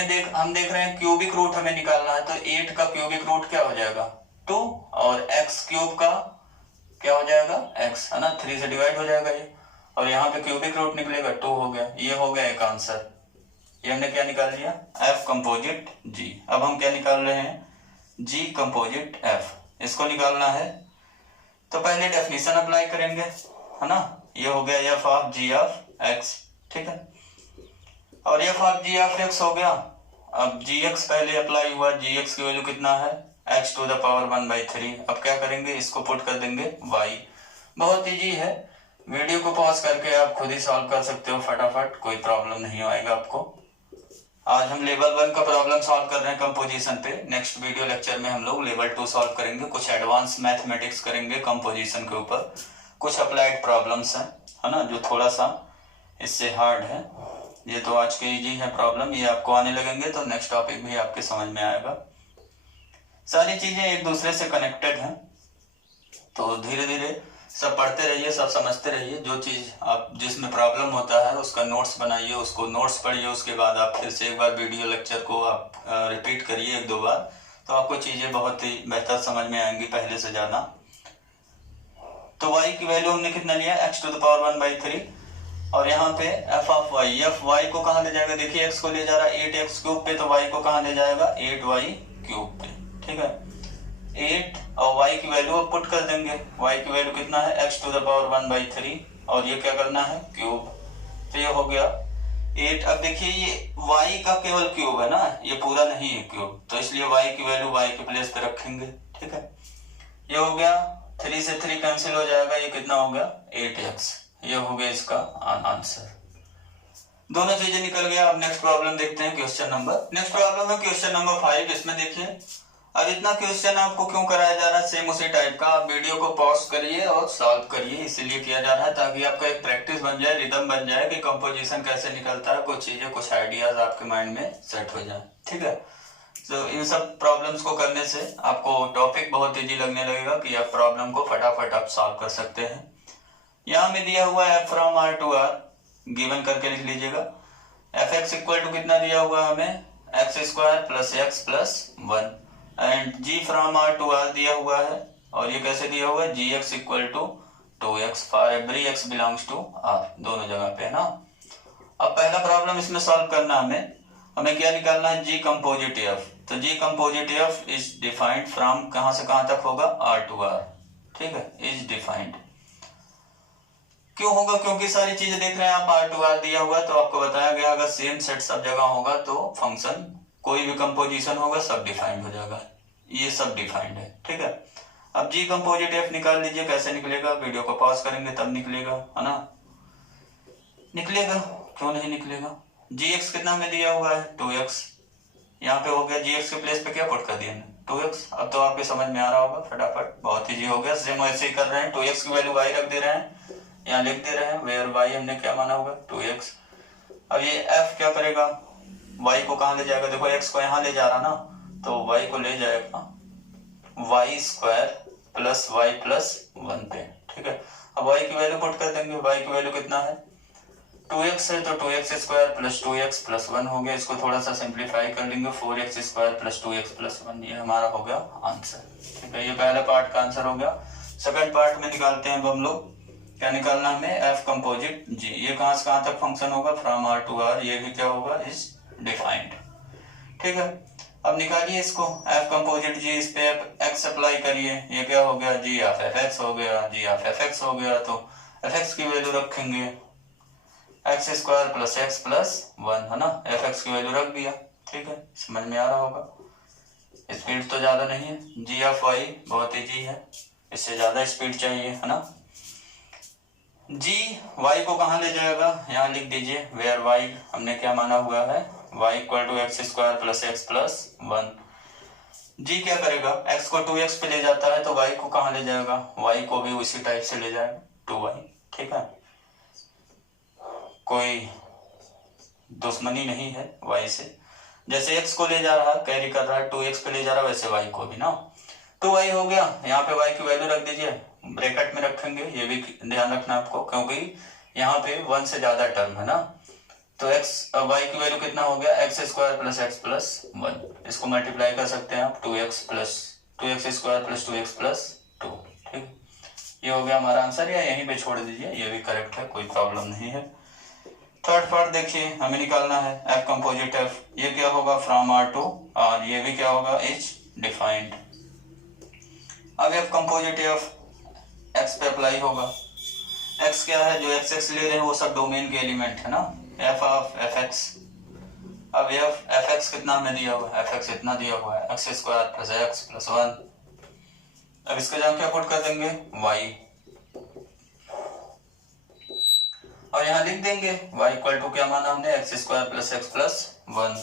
देख रहे हैं क्यूबिक रूट हमें निकालना है, तो 8 का क्यूबिक रूट क्या हो जाएगा 2, और x³ का क्या हो जाएगा x है ना, 3 से डिवाइड हो जाएगा ये, और यहाँ पे क्यूबिक रूट निकलेगा 2 हो गया। ये हो गया एक आंसर, ये हमने क्या निकाल लिया f कंपोजिट g। अब हम क्या निकाल रहे हैं जी कंपोजिट एफ, इसको निकालना है। तो पहले डेफिनेशन अप्लाई करेंगे, है ना। ये हो गया f of ji of x, ठीक है। और f of ji of x हो गया। अब जी एक्स पहले अप्लाई हुआ, जी एक्स की वैल्यू कितना है, एक्स टू द पावर 1/3। अब क्या करेंगे, इसको पुट कर देंगे वाई। बहुत इजी है, वीडियो को पॉज करके आप खुद ही सॉल्व कर सकते हो फटाफट, कोई प्रॉब्लम नहीं आएगा आपको। आज हम लेवल 1 का प्रॉब्लम सॉल्व कर रहे हैं कंपोजिशन पे। नेक्स्ट वीडियो लेक्चर में हम लोग लेवल 2 सॉल्व करेंगे, कुछ एडवांस मैथमेटिक्स करेंगे कंपोजिशन के ऊपर, कुछ अप्लाइड प्रॉब्लम्स हैं, है ना, जो थोड़ा सा इससे हार्ड है। ये तो आज के इजी है प्रॉब्लम, ये आपको आने लगेंगे तो नेक्स्ट टॉपिक भी आपके समझ में आएगा। सारी चीजें एक दूसरे से कनेक्टेड हैं, तो धीरे धीरे सब पढ़ते रहिए, सब समझते रहिए। जो चीज आप जिसमें प्रॉब्लम होता है उसका नोट्स बनाइए, उसको नोट्स पढ़िए, उसके बाद आप फिर से एक बार वीडियो लेक्चर को आप रिपीट करिए 1-2 बार, तो आपको चीजें बहुत ही बेहतर समझ में आएंगी पहले से ज्यादा। तो y की वैल्यू हमने कितना लिया, x टू द पावर 1/3। और यहाँ पे f of y, f y को कहाँ ले जाएगा, देखिए x को ले जा रहा है 8x क्यूब पे, तो y को कहाँ ले जाएगा 8y क्यूब पे, ठीक है। 8 और y की वैल्यू अब पुट कर देंगे, y की वैल्यू कितना है, x टू द पावर 1/3, और ये क्या करना है क्यूब, तो ये हो गया 8। अब देखिए ये y का केवल क्यूब है ना, ये पूरा नहीं है क्यूब, तो इसलिए y की वैल्यू y के प्लेस पे रखेंगे, ठीक है। ये हो गया, 3 से 3 कैंसिल हो जाएगा, ये कितना हो गया 8x, ये हो गया इसका आंसर। दोनों चीजें निकल गया। अब नेक्स्ट प्रॉब्लम देखते हैं, क्वेश्चन नंबर, नेक्स्ट प्रॉब्लम है क्वेश्चन नंबर 5। इसमें देखिए अब इतना क्वेश्चन आपको क्यों कराया जा रहा है, सेम उसी टाइप का। आप वीडियो को पॉज करिए और सॉल्व करिए, इसीलिए किया जा रहा है ताकि आपका एक प्रैक्टिस बन जाए, रिदम बन जाए कि कंपोजिशन कैसे निकलता है, कुछ चीजें कुछ आइडियाज आपके माइंड में सेट हो जाए, ठीक है। तो इन सब प्रॉब्लम्स को करने से आपको टॉपिक बहुत इजी लगने लगेगा कि आप प्रॉब्लम को फटाफट आप सॉल्व कर सकते हैं। यहाँ में दिया हुआ है from are to r, given करके लिख लीजिएगा। एफ एक्स इक्वल टू कितना दिया हुआ है हमें, x square plus x plus 1, and ji from are to are दिया हुआ है, और ये कैसे दिया हुआ है, g x equal to 2x for every x belongs to R, दोनों जगह पे है ना। अब पहला प्रॉब्लम इसमें सॉल्व करना हमें क्या निकालना है, जी कंपोजिट एफ। तो g composite F is defined from कहां से कहां तक होगा, आर टू आर, ठीक है, इज डिफाइंड। क्यों होगा, क्योंकि सारी चीजें देख रहे हैं आप, आर टू आर दिया हुआ, तो आपको बताया गया अगर सेम सेट सब जगह होगा तो फंक्शन कोई भी कंपोजिशन होगा सब डिफाइंड हो जाएगा, ये सब डिफाइंड है, ठीक है। अब जी कंपोजिट एफ निकाल लीजिए, कैसे निकलेगा, वीडियो को पॉज करेंगे तब निकलेगा, है ना, निकलेगा, क्यों नहीं निकलेगा। जी एक्स कितना में दिया हुआ है 2x, यहाँ पे हो गया जी एक्स के प्लेस पे क्या पुट कर दिया 2x। अब तो आपके समझ में आ रहा होगा फटाफट, बहुत इजी हो गया। सेम ऐसे ही कर रहे हैं, 2x की वैल्यू y रख दे रहे हैं, यहाँ लिख दे रहे हैं वेयर y हमने क्या माना होगा 2x। अब ये f क्या करेगा, y को कहाँ ले जाएगा, देखो x को यहाँ ले जा रहा ना, तो y को ले जाएगा y square plus y plus 1 पे, ठीक है। अब y की वैल्यू पुट कर देंगे, y की वैल्यू कितना है 2x है, तो 2x square plus 2x plus 1 हो गया। इसको थोड़ा सा सिंप्लीफाई कर लेंगे, 4x square plus 2x plus 1, ये हमारा हो गया आंसर, ठीक है। ये पहला पार्ट का आंसर हो गया। सेकंड पार्ट में निकालते हैं अब हम लोग, क्या निकालना हमें, एफ कंपोजिट जी, ये कहां से कहां तक फंक्शन होगा, फ्रॉम आर टू आर, ये भी क्या होगा इज डिफाइंड, ठीक है। अब निकालिए इसको, एफ कंपोजिट जी, इस पे एक्स अप्लाई करिए, ये क्या हो गया जी ऑफ एफ एक्स हो गया, जी ऑफ एफ एक्स हो गया, तो एफ एक्स की वैल्यू रखेंगे x square plus x plus 1, है ना, एफ एक्स की वैल्यू रख दिया, ठीक है। समझ में आ रहा होगा, स्पीड तो ज्यादा नहीं है, जी ऑफ वाई बहुत इजी है, इससे ज्यादा स्पीड चाहिए, है ना। जी वाई को कहाँ ले जाएगा, यहाँ लिख दीजिए वेयर वाई हमने क्या माना हुआ है, y equal to x square plus x plus 1। जी क्या करेगा, एक्स को 2x पे ले जाता है, तो वाई को कहाँ ले जाएगा, वाई को भी उसी टाइप से ले जाएगा 2y, ठीक है। कोई दुश्मनी नहीं है y से, जैसे x को ले जा रहा है कैरी कर रहा है 2x पे ले जा रहा है, वैसे y को भी ना 2y हो गया। यहाँ पे y की वैल्यू रख दीजिए, ब्रैकेट में रखेंगे, ये भी ध्यान रखना आपको, क्योंकि यहाँ पे 1 से ज्यादा टर्म है ना, तो y की वैल्यू कितना हो गया, x square plus x plus 1, इसको मल्टीप्लाई कर सकते हैं आप, 2x square plus 2x plus 2, ठीक। ये हो गया हमारा आंसर, या यहीं पे छोड़ दीजिए, ये भी करेक्ट है, कोई प्रॉब्लम नहीं है। थर्ड पार्ट देखिए, हमें निकालना है एफ कंपोजिट एफ, ये क्या होगा फ्रॉम आर टू आर, ये भी क्या होगा इज डिफाइंड। अब एफ कंपोजिट एफ एक्स पे अप्लाई होगा। एक्स क्या है, जो एक्स एक्स ले रहे हैं वो सब डोमेन के एलिमेंट है ना, एफ ऑफ एफ एक्स। अब एफ एक्स कितना हमें दिया हुआ है, एफ एक्स इतना दिया हुआ है, x square plus x plus 1। अब इसका जगह क्या पुट कर देंगे, वाई, और यहाँ लिख देंगे y इक्वल टू क्या माना हमने, x square plus x plus 1।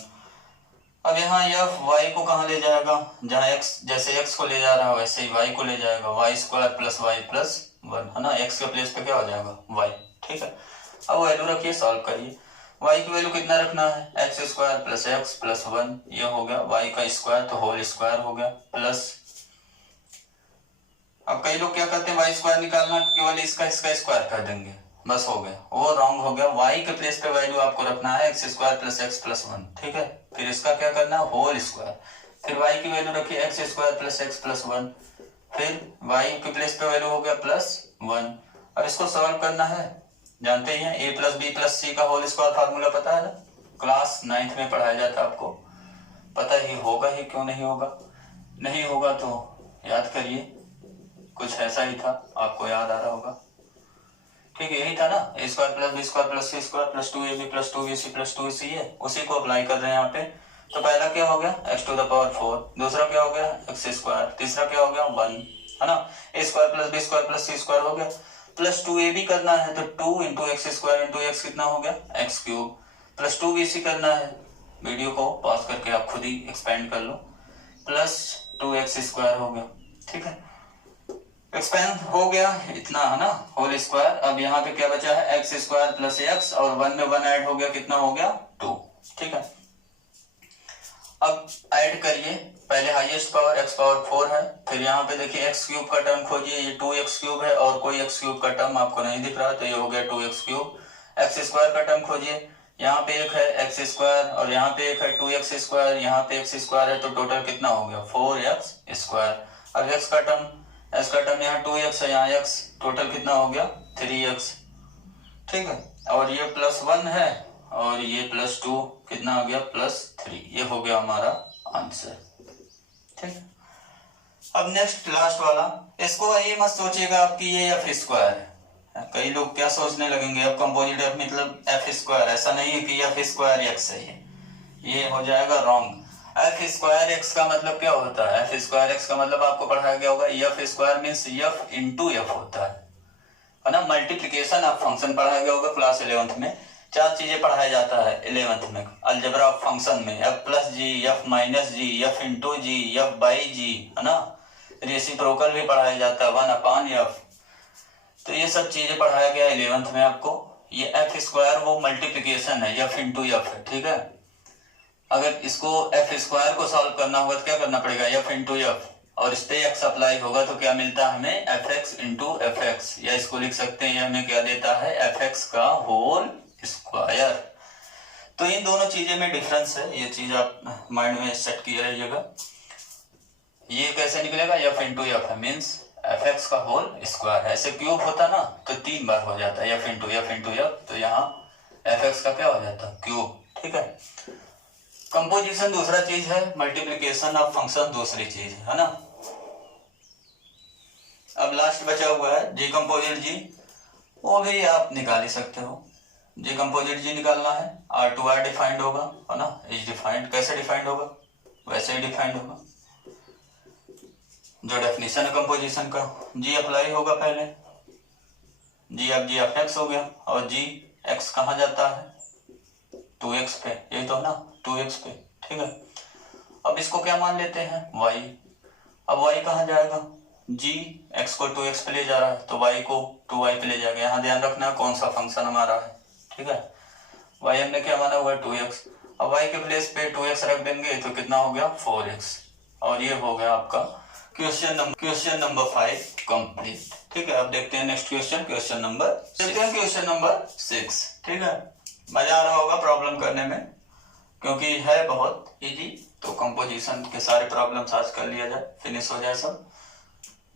अब यहाँ एफ y को कहाँ ले जाएगा, जहाँ x जैसे x को ले जा रहा है वैसे ही y को ले जाएगा, y square plus y plus 1 है ना, x के प्लेस पे क्या हो जाएगा y। ठीक है, अब वैल्यू रखिए, सॉल्व करिए। y की वैल्यू कितना रखना है, x square plus x plus 1, ये हो गया y का स्क्वायर तो होल स्क्वायर हो गया प्लस। अब कई लोग क्या करते हैं, वाई स्क्वायर निकालना केवल इसका स्क्वायर कर देंगे, बस हो गया, वो रॉन्ग हो गया। y के प्लेस पे वैल्यू आपको रखना है x square plus x plus 1। ठीक है, फिर इसका क्या करना है, होल स्क्वायर, फिर y की वैल्यू रखिए x square plus x plus 1, फिर y के प्लेस पे वैल्यू हो गया प्लस 1। अब इसको सॉल्व करना है, जानते ही हैं a प्लस बी प्लस सी का होल स्क्वायर फार्मूला पता है ना, क्लास 9th में पढ़ाया जाता है, आपको पता ही होगा ही, क्यों नहीं होगा, नहीं होगा तो याद करिए, कुछ ऐसा ही था, आपको याद आ रहा होगा। ठीक है, यही था ना, a square plus b square plus c square plus 2ab plus 2bc plus 2c है, उसी को अप्लाई कर रहे हैं यहाँ पे। तो पहला क्या हो गया, एक्स टू द पावर 4, दूसरा क्या हो गया एक्स स्क्वायर, तीसरा क्या हो गया 1 है ना, a square plus b square plus c square हो गया, प्लस 2ab करना है तो 2 into x square into x कितना हो गया एक्स क्यूब, प्लस 2bc करना है, वीडियो को पॉज करके आप खुद ही एक्सपेंड कर लो, प्लस 2x स्क्वायर हो गया। ठीक है, एक्सपेंड हो गया इतना है ना, होल स्क्वायर। अब यहाँ पे क्या बचा है, एक्स स्क्वायर प्लस एक्स और 1 में 1 ऐड हो गया, कितना हो गया 2। ठीक है, अब ऐड करिए, पहले हाईएस्ट पावर एक्स पावर 4 है, फिर यहाँ पे देखिए एक्स क्यूब का टर्म खोजिए, ये 2x क्यूब है और कोई एक्स क्यूब का टर्म आपको नहीं दिख रहा, तो ये हो गया 2x क्यूब। एक्स स्क्वायर का टर्म खोजिए, यहाँ पे एक है एक्स स्क्वायर और यहाँ पे एक है 2x स्क्वायर, यहाँ पे एक्स स्क्वायर है, तो टोटल कितना हो गया 4x स्क्वायर। अब एक्स का टर्म यहाँ 2x है, यहाँ x, टोटल कितना हो गया 3x। ठीक है, और ये प्लस 1 है और ये प्लस 2, कितना हो गया प्लस 3, ये हो गया हमारा आंसर। ठीक है, अब नेक्स्ट लास्ट वाला, इसको ये मत सोचिएगा आपकी ये एफ स्क्वायर है, कई लोग क्या सोचने लगेंगे अब कंपोजिट एफ मतलब एफ स्क्वायर, ऐसा नहीं है कि एफ स्क्वायर एक्स है, ये हो जाएगा रॉन्ग। एफ स्क्वायर एक्स का मतलब क्या होता है, एफ स्क्वायर एक्स का मतलब आपको पढ़ाया गया होगा, F square means F into F होता है ना, मल्टीप्लीकेशन ऑफ फंक्शन पढ़ाया गया होगा क्लास 11th में। 4 चीजें पढ़ाया जाता है 11th में अलजेब्रा ऑफ फंक्शन में, f plus g, f minus g, f into g, f by g है ना, रेसिप्रोकल भी पढ़ाया जाता है 1 अपॉन एफ, तो ये सब चीजें पढ़ाया गया 11th में आपको। ये एफ स्क्वायर वो मल्टीप्लीकेशन है, एफ इंटू एफ है। ठीक है, अगर इसको एफ स्क्वायर को सॉल्व करना होगा तो क्या करना पड़ेगा, एफ इंटू एफ, और इस पे एक्स अप्लाई होगा तो क्या मिलता है हमें F x into F x, या इसको लिख सकते हैं, ये हमें क्या देता है एफ एक्स का होल स्क्वायर। तो इन दोनों चीजें में डिफरेंस है, ये चीज आप माइंड में सेट किए रहिएगा। ये कैसे निकलेगा, एफ इंटू एफ है मीन्स एफ एक्स का होल स्क्वायर है, ऐसे क्यूब होता ना तो 3 बार हो जाता है एफ इंटू एफ, तो यहाँ एफ एक्स का क्या हो जाता क्यूब। ठीक है, कंपोजिशन दूसरा चीज है, मल्टीप्लिकेशन ऑफ फंक्शन दूसरी चीज है ना। अब लास्ट बचा हुआ है जी कंपोजिट जी, वो भी आप निकाल ही सकते हो, जी कंपोजिट जी निकालना है, आर टू आर डिफाइंड होगा है ना, इज डिफाइंड, कैसे डिफाइंड होगा वैसे ही डिफाइंड होगा, जो डेफिनेशन है कंपोजिशन का, जी अप्लाई होगा पहले, जी अब जी एफ एक्स हो गया, और जी एक्स कहाँ जाता है 2x पे, यही तो है ना 2x पे। ठीक है, अब इसको क्या मान लेते हैं y, अब y कहाँ जाएगा, g x को 2x पे ले जा रहा है तो y को 2y पे ले जाएगा, यहाँ ध्यान रखना कौन सा फंक्शन हमारा है। ठीक है, y हमने क्या माना हुआ 2x, अब y के प्लेस पे 2x रख देंगे तो कितना हो गया 4x, और ये हो गया आपका क्वेश्चन नंबर 5 कंप्लीट। ठीक है, अब देखते हैं नेक्स्ट क्वेश्चन नंबर 6। ठीक है, मजा आ रहा होगा प्रॉब्लम करने में, क्योंकि है बहुत इजी, तो कंपोजिशन के सारे प्रॉब्लम्स आज कर लिया जाए, फिनिश हो जाए सब।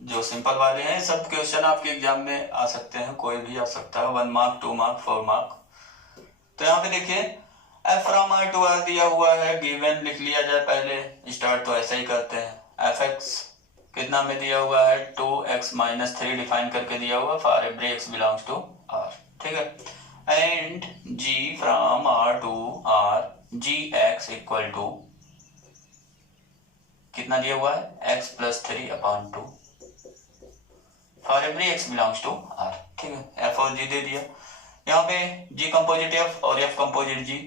जो सिंपल वाले हैं सब क्वेश्चन आपके एग्जाम में आ सकते हैं, कोई भी आ सकता है, 1 मार्क 2 मार्क 4 मार्क। तो यहाँ पे देखिए f from are to are दिया हुआ है, गिवन लिख लिया जाए पहले, स्टार्ट तो ऐसा ही करते हैं, एफ एक्स कितना में दिया हुआ है 2x माइनस 3 डिफाइन करके दिया हुआ for every x belongs to r, ठीक है। And g from r to r g x equal to कितना दिया हुआ है x plus 3 upon 2 for every x belongs to r, ठीक है। f और g दे दिया। यहाँ पे g कंपोजिट f और f कंपोजिट g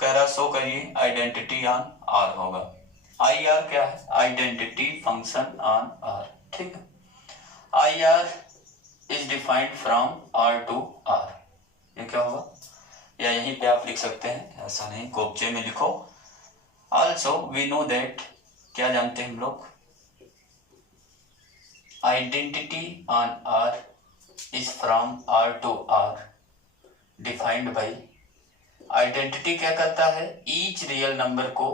कह रहा शो करिए आइडेंटिटी ऑन r होगा। आई आर क्या है? आइडेंटिटी फंक्शन ऑन r, ठीक है। I r is defined from r to r, ये क्या होगा? या यहीं पे आप लिख सकते हैं, ऐसा नहीं कोपचे में लिखो। ऑल्सो वी नो दैट, क्या जानते हैं हम लोग? Identity on r is from r to r defined by, identity क्या करता है? ईच रियल नंबर को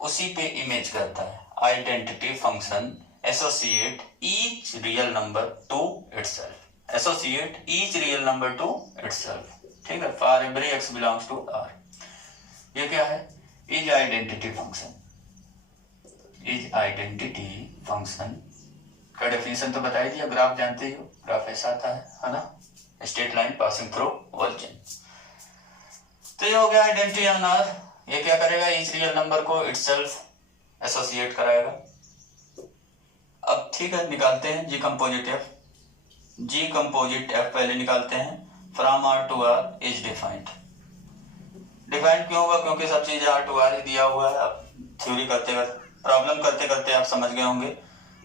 उसी पे इमेज करता है। Identity function associate each real number to itself, associate each real number to itself, ठीक है। For every x belongs to r, ये क्या है? Is identity function, is identity function का डेफिनेशन तो बता ही दिया, ग्राफ जानते हो, ग्राफ ऐसा आता है ना, straight line passing through origin. तो ये हो गया आइडेंटिटी ऑन r। ये क्या करेगा? इस रियल नंबर को इटसेल्फ एसोसिएट कराएगा। अब ठीक है, निकालते हैं g composite f। G composite f पहले निकालते हैं। From r to r is defined. Defined क्यों होगा? क्योंकि सब चीज r टू r ही दिया हुआ है। अब थ्योरी करते करते, प्रॉब्लम करते करते आप समझ गए होंगे।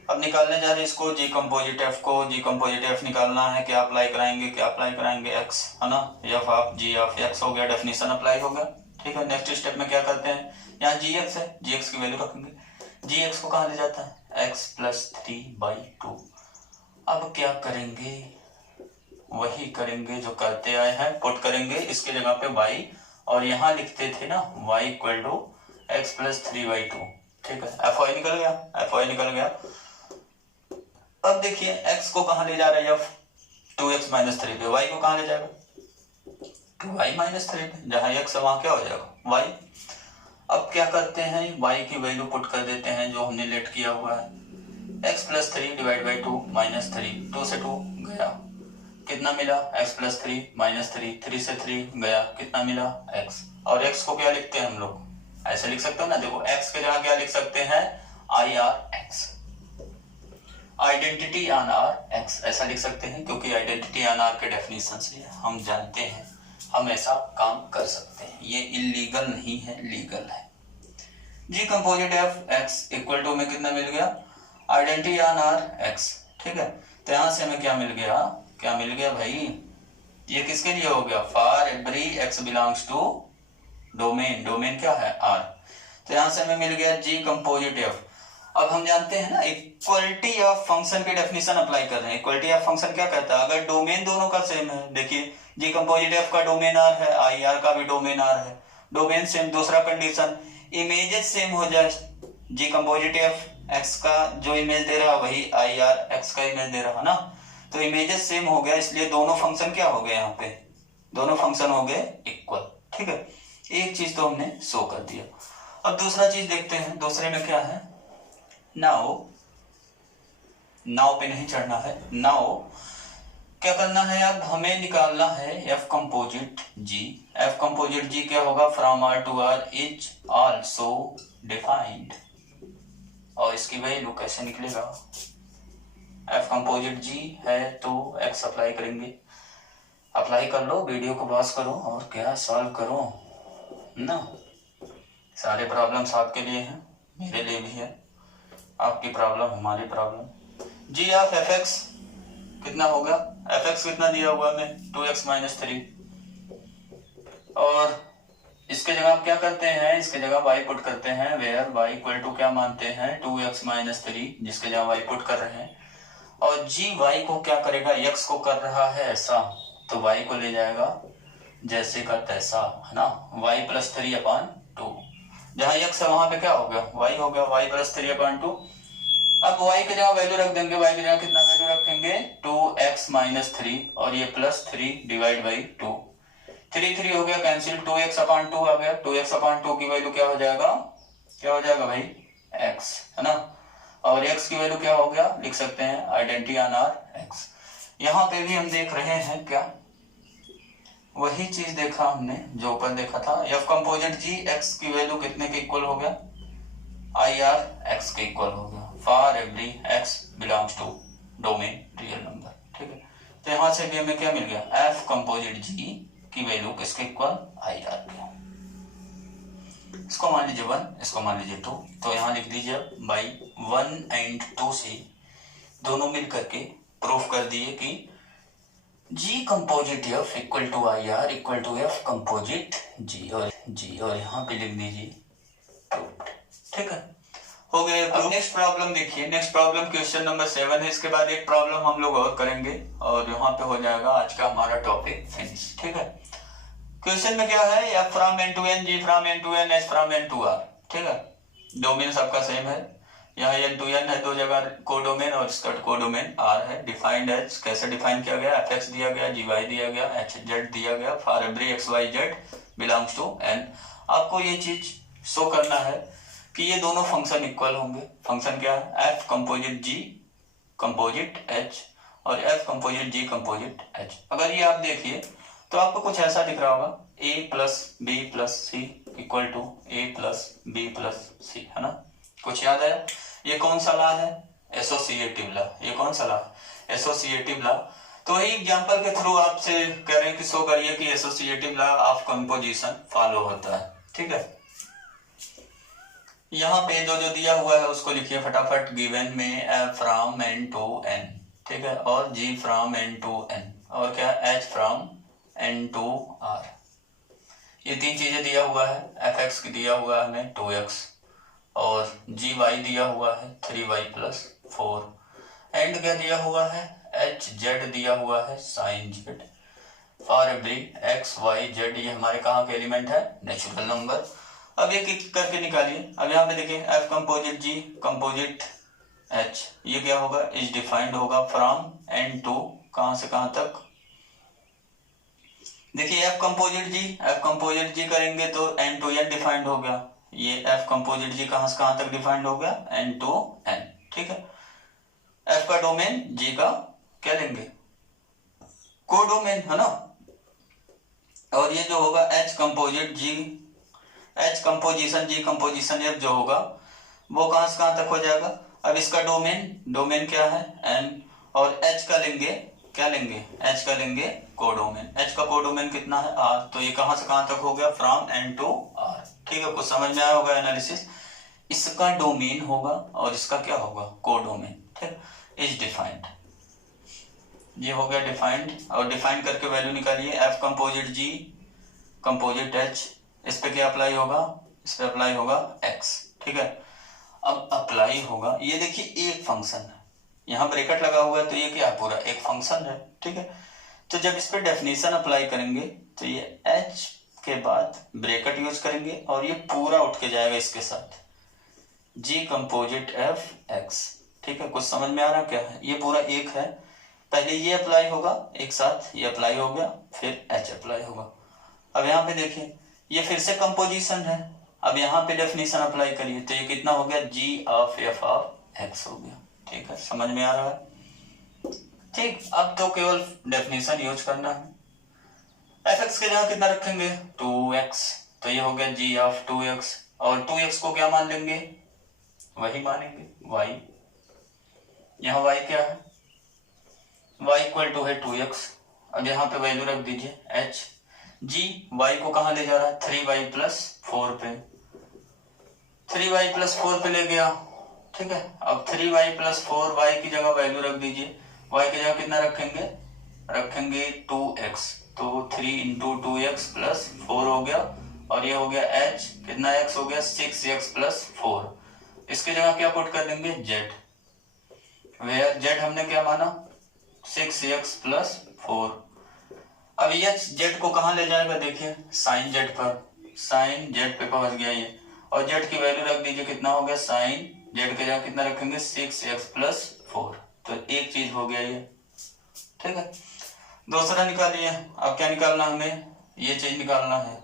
अब निकालने जा रहे हैं इसको, जी कंपोजिट f को। जी कंपोजिट f निकालना है, क्या अप्लाई कराएंगे? क्या अप्लाई कराएंगे? x, है ना। f of g of x हो गया, डेफिनेशन अप्लाई हो गया, ठीक है। नेक्स्ट स्टेप में क्या करते हैं? यहाँ gx है, gx की वैल्यू रखेंगे। gx को कहाँ ले जाता है? x plus 3/2। अब क्या करेंगे? वही करेंगे जो करते आए हैं, पुट करेंगे इसके जगह पे y, और यहाँ लिखते थे ना y equal to x plus 3/2, ठीक है। fy निकल गया, fy निकल गया। अब देखिए x को कहाँ ले जा रहा है? f 2x माइनस 3 पे। y को कहाँ ले जाएगा? 2y माइनस 3 पे। जहां x है वहां क्या हो जाएगा? y। अब क्या करते हैं? y की वैल्यू पुट कर देते हैं जो हमने लेट किया हुआ है। x plus 3 divide by 2 minus 3, 2 से 2 गया, कितना मिला? x प्लस 3 माइनस 3, 3 से 3 गया, कितना मिला? x। और x को क्या लिखते हैं हम लोग? ऐसे लिख सकते हो ना, देखो x के जगह क्या लिख सकते हैं? आई r x, identity on r x, ऐसा लिख सकते हैं, क्योंकि आइडेंटिटी ऑन r के डेफिनेशन से हम जानते हैं हम ऐसा काम कर सकते हैं। ये इलीगल नहीं है, लीगल है। G composite f x equal to में कितना मिल गया? आइडेंटिटी ऑन r x, ठीक है। तो यहां से हमें क्या मिल गया? क्या मिल गया भाई? ये किसके लिए हो गया? For every x belongs to domain, domain क्या है? r। तो यहां से हमें मिल गया जी कंपोजिट f। अब हम जानते हैं ना, इक्वलिटी ऑफ फंक्शन की डेफिनेशन अप्लाई कर रहे हैं। इक्वलिटी ऑफ फंक्शन क्या कहता है? अगर डोमेन दोनों का सेम है, देखिए जी कंपोजिट f का डोमेन r है, आई आर का भी डोमेन r है, डोमेन सेम। दूसरा कंडीशन, इमेजेस सेम हो जाए। जी कंपोजिट f x का जो इमेज दे रहा है वही आई आर x का इमेज दे रहा है ना, तो इमेजेस सेम हो गया, इसलिए दोनों फंक्शन क्या हो गए? यहाँ पे दोनों फंक्शन हो गए इक्वल, ठीक है। एक चीज तो हमने शो कर दिया। अब दूसरा चीज देखते हैं, दूसरे में क्या है? नाउ, नाउ पे नहीं चढ़ना है। नाउ क्या करना है? अब हमें निकालना है f composite g। f composite g क्या होगा? From r to r is also defined. और इसकी वैल्यू कैसे निकलेगा? f कंपोजिट g है तो x अप्लाई करेंगे। अप्लाई कर लो, वीडियो को पॉज करो और क्या सॉल्व करो ना। सारे प्रॉब्लम्स आपके लिए हैं, मेरे लिए भी है। आपकी प्रॉब्लम हमारी problem. G of F x कितना होगा? एफ एक्स कितना दिया हुआ हमें? 2x minus 3। और इसके जगह आप क्या करते हैं? इसके जगह y पुट करते हैं, वेयर y इक्वल टू क्या मानते हैं? 2x माइनस 3, जिसके जगह y पुट कर रहे हैं। और जी y को क्या करेगा? x को कर रहा है ऐसा, तो y को ले जाएगा जैसे का तैसा, है ना। y प्लस 3 अपॉन 2, जहां x है वहां पे क्या हो गया? y हो गया, y प्लस 3 अपॉन 2। अब y की जगह वैल्यू रख देंगे, y की जगह कितना वैल्यू रखेंगे? 2x माइनस 3, और ये प्लस 3 डिवाइड बाई 2। 3 3 हो गया कैंसिल, 2x अपॉन 2 आ गया। 2x अपॉन 2 की वैल्यू क्या हो जाएगा? क्या हो जाएगा भाई? एक्स, है ना। और एक्स की वैल्यू क्या हो गया, लिख सकते हैं आइडेंटिटी ऑन आर एक्स। यहाँ पे भी हम देख रहे हैं क्या, वही चीज देखा हमने जो ऊपर देखा था, एफ कंपोजिट जी एक्स की वैल्यू कितने के इक्वल हो गया, आई आर एक्स के इक्वल हो गया for every x belongs to domain real number, ठीक है। तो यहां से भी हमें क्या मिल गया, एफ कंपोजिट जी की वैल्यू किसके इक्वल, आई आर के। इसको मान लीजिए 1, इसको मान लीजिए 2, तो यहाँ लिख दीजिए बाई 1 एंड 2 से दोनों मिल करके प्रूफ कर दिए कि g composite f equal to I R equal to F composite g, और यहाँ पे लिख दीजिए प्रूफ, ठीक है, हो गए। अब नेक्स्ट प्रॉब्लम देखिए, नेक्स्ट प्रॉब्लम क्वेश्चन नंबर 7 है। इसके बाद एक प्रॉब्लम हम लोग और करेंगे और यहाँ पे हो जाएगा आज का हमारा टॉपिक फिनिश, ठीक है। क्वेश्चन में क्या है, F from N to n, g from N to n, h from N to r, ठीक है। डोमेन सबका सेम है, यहाँ एन टू एन है दो जगह कोडोमेन और इसका कोडोमेन आर है। डिफाइंड एच कैसे डिफाइन किया गया, एफ एक्स दिया गया, जी वाई दिया गया, एच जेड दिया गया for every x Y z belongs to n. आपको ये चीज शो करना है कि ये दोनों फंक्शन इक्वल होंगे। फंक्शन क्या है, F composite G composite H और F composite G composite H. अगर ये आप देखिए तो आपको कुछ ऐसा दिख रहा होगा, a plus b plus c equal to a plus b plus c, है ना। कुछ याद है, ये कौन सा लॉ है, एसोसिएटिव लॉ। ये कौन सा लॉ, एसोसिएटिव लॉ। तो वही एग्जांपल के थ्रू आपसे कह रहे हैं कि शो करिए कि associative law of composition follow होता है, ठीक है। यहाँ पे जो जो दिया हुआ है उसको लिखिए फटाफट। गिवन में F from N to N, ठीक है, और G from N to N, और क्या H from N to are. ये तीन चीजें दिया हुआ है। एफ एक्स की दिया हुआ है हमें 2x और जी वाई दिया हुआ है 3y प्लस 4, एंड क्या दिया हुआ है, एच जेड दिया हुआ है sine Z for every x Y Z. ये हमारे कहाँ के एलिमेंट है, नेचुरल नंबर। अब ये करके निकालिए। अब यहाँ पे देखिए F composite G composite H, ये क्या होगा, इज डिफाइंड होगा फ्रॉम एन टू कहाँ से कहाँ तक। देखिए एफ कंपोजिट जी करेंगे तो एन टू एन डिफाइंड हो गया। ये एफ कंपोजिट जी कहां से कहां तक डिफाइंड हो गया, एन टू एन, ठीक है। एफ का डोमेन, जी का क्या लेंगे, कोडोमेन, है ना। और ये जो होगा एच कंपोजिट जी, एच कंपोजिशन जी कंपोजिशन एफ जो होगा वो कहां से कहां तक हो जाएगा। अब इसका डोमेन क्या है, एन, और एच का लेंगे, क्या लेंगे, एच का लेंगे कोडोमेन। एच का कोडोमेन कितना है, आर। तो ये कहां से कहां तक हो गया, फ्रॉम एन टू आर, ठीक है। कुछ समझ में आया होगा एनालिसिस। इसका डोमेन होगा और इसका क्या होगा, कोडोमेन, ठीक, इज डिफाइंड। ये हो गया डिफाइंड, और डिफाइंड करके वैल्यू निकालिए। F composite G composite H, इस पे क्या अप्लाई होगा, इस पे अप्लाई होगा एक्स, ठीक है। अब अप्लाई होगा, ये देखिए एक फंक्शन है, यहाँ ब्रैकेट लगा हुआ है तो ये क्या पूरा एक फंक्शन है, ठीक है। तो जब इस पे डेफिनेशन अप्लाई करेंगे तो ये h के बाद ब्रैकेट यूज करेंगे और ये पूरा उठ के जाएगा इसके साथ, g कंपोजिट f x, ठीक है। कुछ समझ में आ रहा क्या है, ये पूरा एक है, पहले ये अप्लाई होगा एक साथ, ये अप्लाई हो गया, फिर h अप्लाई होगा। अब यहाँ पे देखिए ये फिर से कंपोजिशन है, अब यहाँ पे डेफिनेशन अप्लाई करिए तो ये कितना हो गया, g of f of x हो गया, ठीक है। समझ में आ रहा है, ठीक। अब तो केवल डेफिनेशन यूज करना है। एफ एक्स के जगह कितना रखेंगे, 2x, तो ये हो गया g ऑफ 2x, और 2x को क्या मान लेंगे, वही मानेंगे y। यहाँ y क्या है, y इक्वल टू है 2x। अब यहाँ पे वैल्यू रख दीजिए h, g y को कहाँ ले जा रहा है, 3y प्लस 4 पे, 3y प्लस 4 पे ले गया, ठीक है। अब 3y प्लस 4y की जगह वैल्यू रख दीजिए, y की जगह कितना रखेंगे 2x, तो 3 इंटू 2x प्लस 4 हो गया, और ये हो गया h, कितना x हो गया 6x प्लस 4। इसकी जगह क्या पुट कर देंगे, z, वेयर z हमने क्या माना 6x प्लस 4। अब ये z को कहाँ ले जाएगा, देखिए साइन z पर, साइन z पे पहुंच गया ये, और z की वैल्यू रख दीजिए, कितना हो गया साइन z की जगह कितना रखेंगे 6x प्लस 4, तो एक चीज हो गया ये, ठीक है। दूसरा निकालिए। अब क्या निकालना हमें, ये चीज निकालना है,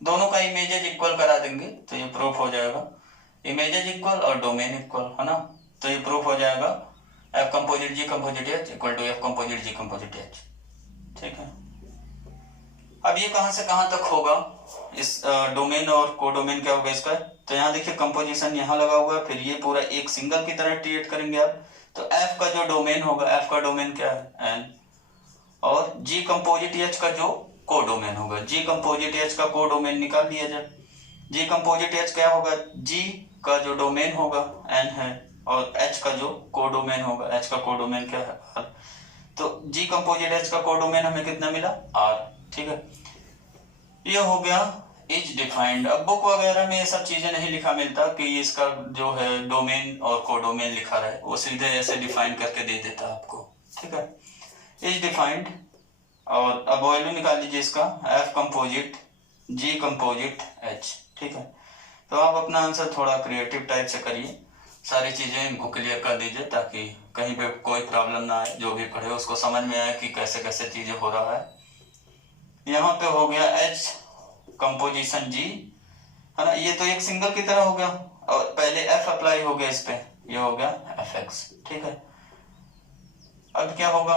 दोनों का इमेजेज इक्वल करा देंगे तो ये प्रूफ हो जाएगा। इमेजेस इक्वल और डोमेन इक्वल, है ना। तो ये प्रूफ हो जाएगा F composite G composite H equal to F composite G composite H. ठीक है, अब ये कहां से कहां तक होगा, इस डोमेन और कोडोमेन क्या होगा इसका। तो यहाँ देखिए कंपोजिशन यहाँ लगा हुआ है, फिर ये पूरा एक सिंगल की तरह ट्रीट करेंगे आप। तो एफ का जो डोमेन होगा, एफ का डोमेन क्या है एन, और जी कंपोजिट एच का जो कोडोमेन होगा, जी कंपोजिट एच का कोडोमेन निकाल लिया जाए। जी कंपोजिट एच क्या होगा, जी का जो डोमेन होगा एन है, और एच का जो कोडोमेन होगा, एच का कोडोमेन क्या है आर। तो जी कंपोजिट एच का कोडोमेन हमें कितना मिला आर। ठीक है, ये हो गया इज डिफाइंड। अब बुक वगैरह में ये सब चीजें नहीं लिखा मिलता कि इसका जो है डोमेन और कोडोमेन लिखा रहे, वो सीधे ऐसे डिफाइन करके दे देता आपको। ठीक है, इज डिफाइंड, और अब वैल्यू निकाल लीजिए इसका, F composite G composite H. ठीक है, तो आप अपना आंसर थोड़ा क्रिएटिव टाइप से करिए, सारी चीजें इनको क्लियर कर दीजिए ताकि कहीं पे कोई प्रॉब्लम ना आए, जो भी पढ़े उसको समझ में आए कि कैसे कैसे चीजें हो रहा है। यहाँ पे हो गया एच कंपोजिशन जी, है ना, ये तो एक सिंगल की तरह हो गया, और पहले एफ अप्लाई हो गया इस पे, ये हो गया एफ एक्स। ठीक है, अब क्या होगा,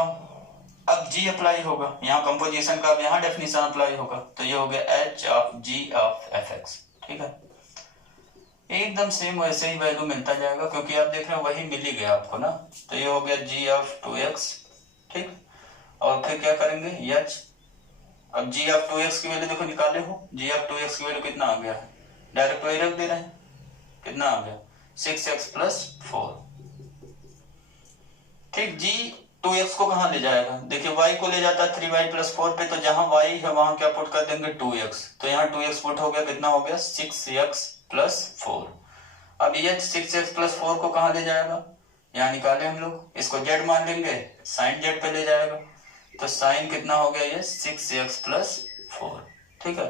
अब जी अप्लाई होगा, यहाँ कंपोजिशन का अब यहाँ डेफिनेशन अप्लाई होगा, तो ये हो गया H of ji of F X. ठीक है, एकदम सेम वैसे ही वैल्यू मिलता जाएगा, क्योंकि आप देख रहे हो वही मिल ही गया आपको ना। तो ये हो गया जी ऑफ 2x। ठीक, और फिर क्या करेंगे एच, अब जी ऑफ 2x की वैल्यू देखो निकाले हो, जी ऑफ 2x की वैल्यू कितना आ गया है, डायरेक्ट वही रख दे रहे हैं, कितना आ गया 6x प्लस 4। ठीक, जी 2x को कहां ले जाएगा, देखिए y को ले जाता है 3y प्लस 4 पे, तो जहां y है वहां क्या पुट कर देंगे 2x, तो यहाँ 2x पुट हो गया, कितना हो गया 6x प्लस 4। अब ये 6x प्लस 4 को कहां ले जाएगा, यहाँ निकाले हम लोग, इसको z मान लेंगे, साइन z पे ले जाएगा, तो साइन कितना हो गया ये 6x प्लस 4। ठीक है,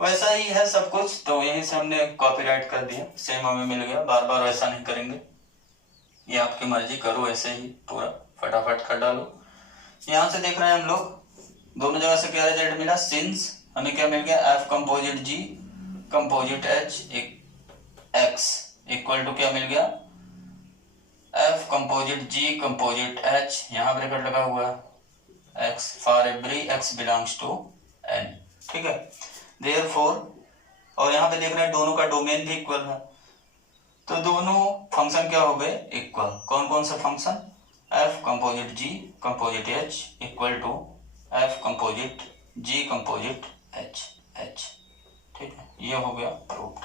वैसा ही है सब कुछ, तो यहीं से हमने कॉपीराइट कर दिया, सेम हमें मिल गया, बार बार वैसा नहीं करेंगे, ये आपकी मर्जी, करो ऐसे ही पूरा फटाफट कर डालो। यहां से देख रहे हैं हम लोग दोनों जगह से क्या रिजल्ट मिला, सिंस हमें क्या मिल गया F composite G composite H X equal to क्या मिल गया, F composite G composite H, यहां ब्रैकेट लगा हुआ है, X for every x belongs to N. ठीक है, देयरफॉर, और यहाँ पे देख रहे हैं दोनों का डोमेन भी इक्वल है, तो दोनों फंक्शन क्या हो गए इक्वल। कौन कौन सा function, F composite G composite H equal to F composite G composite H H. ठीक है, ये हो गया प्रूव्ड।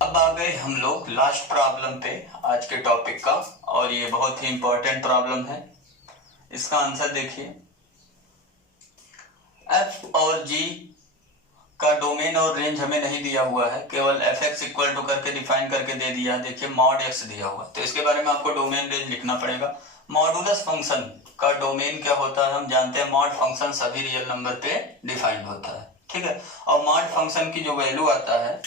अब आ गए हम लोग लास्ट प्रॉब्लम पे आज के टॉपिक का, और ये बहुत ही इंपॉर्टेंट प्रॉब्लम है। इसका आंसर देखिए, एफ और जी का डोमेन और रेंज हमें नहीं दिया हुआ है, केवल एफ एक्स इक्वल टू करके डिफाइन करके दे दिया है। देखिए मॉड एक्स दिया हुआ है, तो इसके बारे में आपको डोमेन रेंज लिखना पड़ेगा। मॉडुलस फंक्शन का डोमेन क्या होता है हम जानते हैं, मॉड फंक्शन सभी रियल नंबर पे डिफाइंड होता है। ठीक है, और मॉड फंक्शन की जो वैल्यू आता है,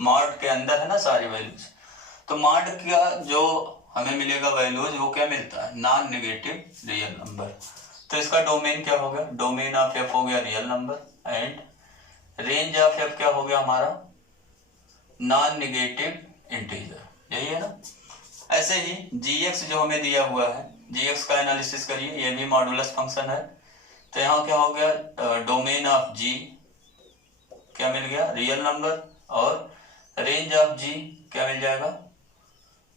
मॉड के अंदर है ना सारी वैल्यूज, तो मॉड का जो हमें मिलेगा वैल्यूज, वो क्या मिलता है नॉन नेगेटिव रियल नंबर। तो इसका डोमेन क्या होगा, डोमेन ऑफ एफ हो गया real number, and range of F क्या हो गया हमारा नॉन नेगेटिव इंटीजर, यही है ना। ऐसे ही gx जो हमें दिया हुआ है, gx का एनालिसिस करिए, ये भी मॉडुलस फंक्शन है। तो यहाँ क्या हो गया, डोमेन ऑफ g क्या मिल गया रियल नंबर, और रेंज ऑफ g क्या मिल जाएगा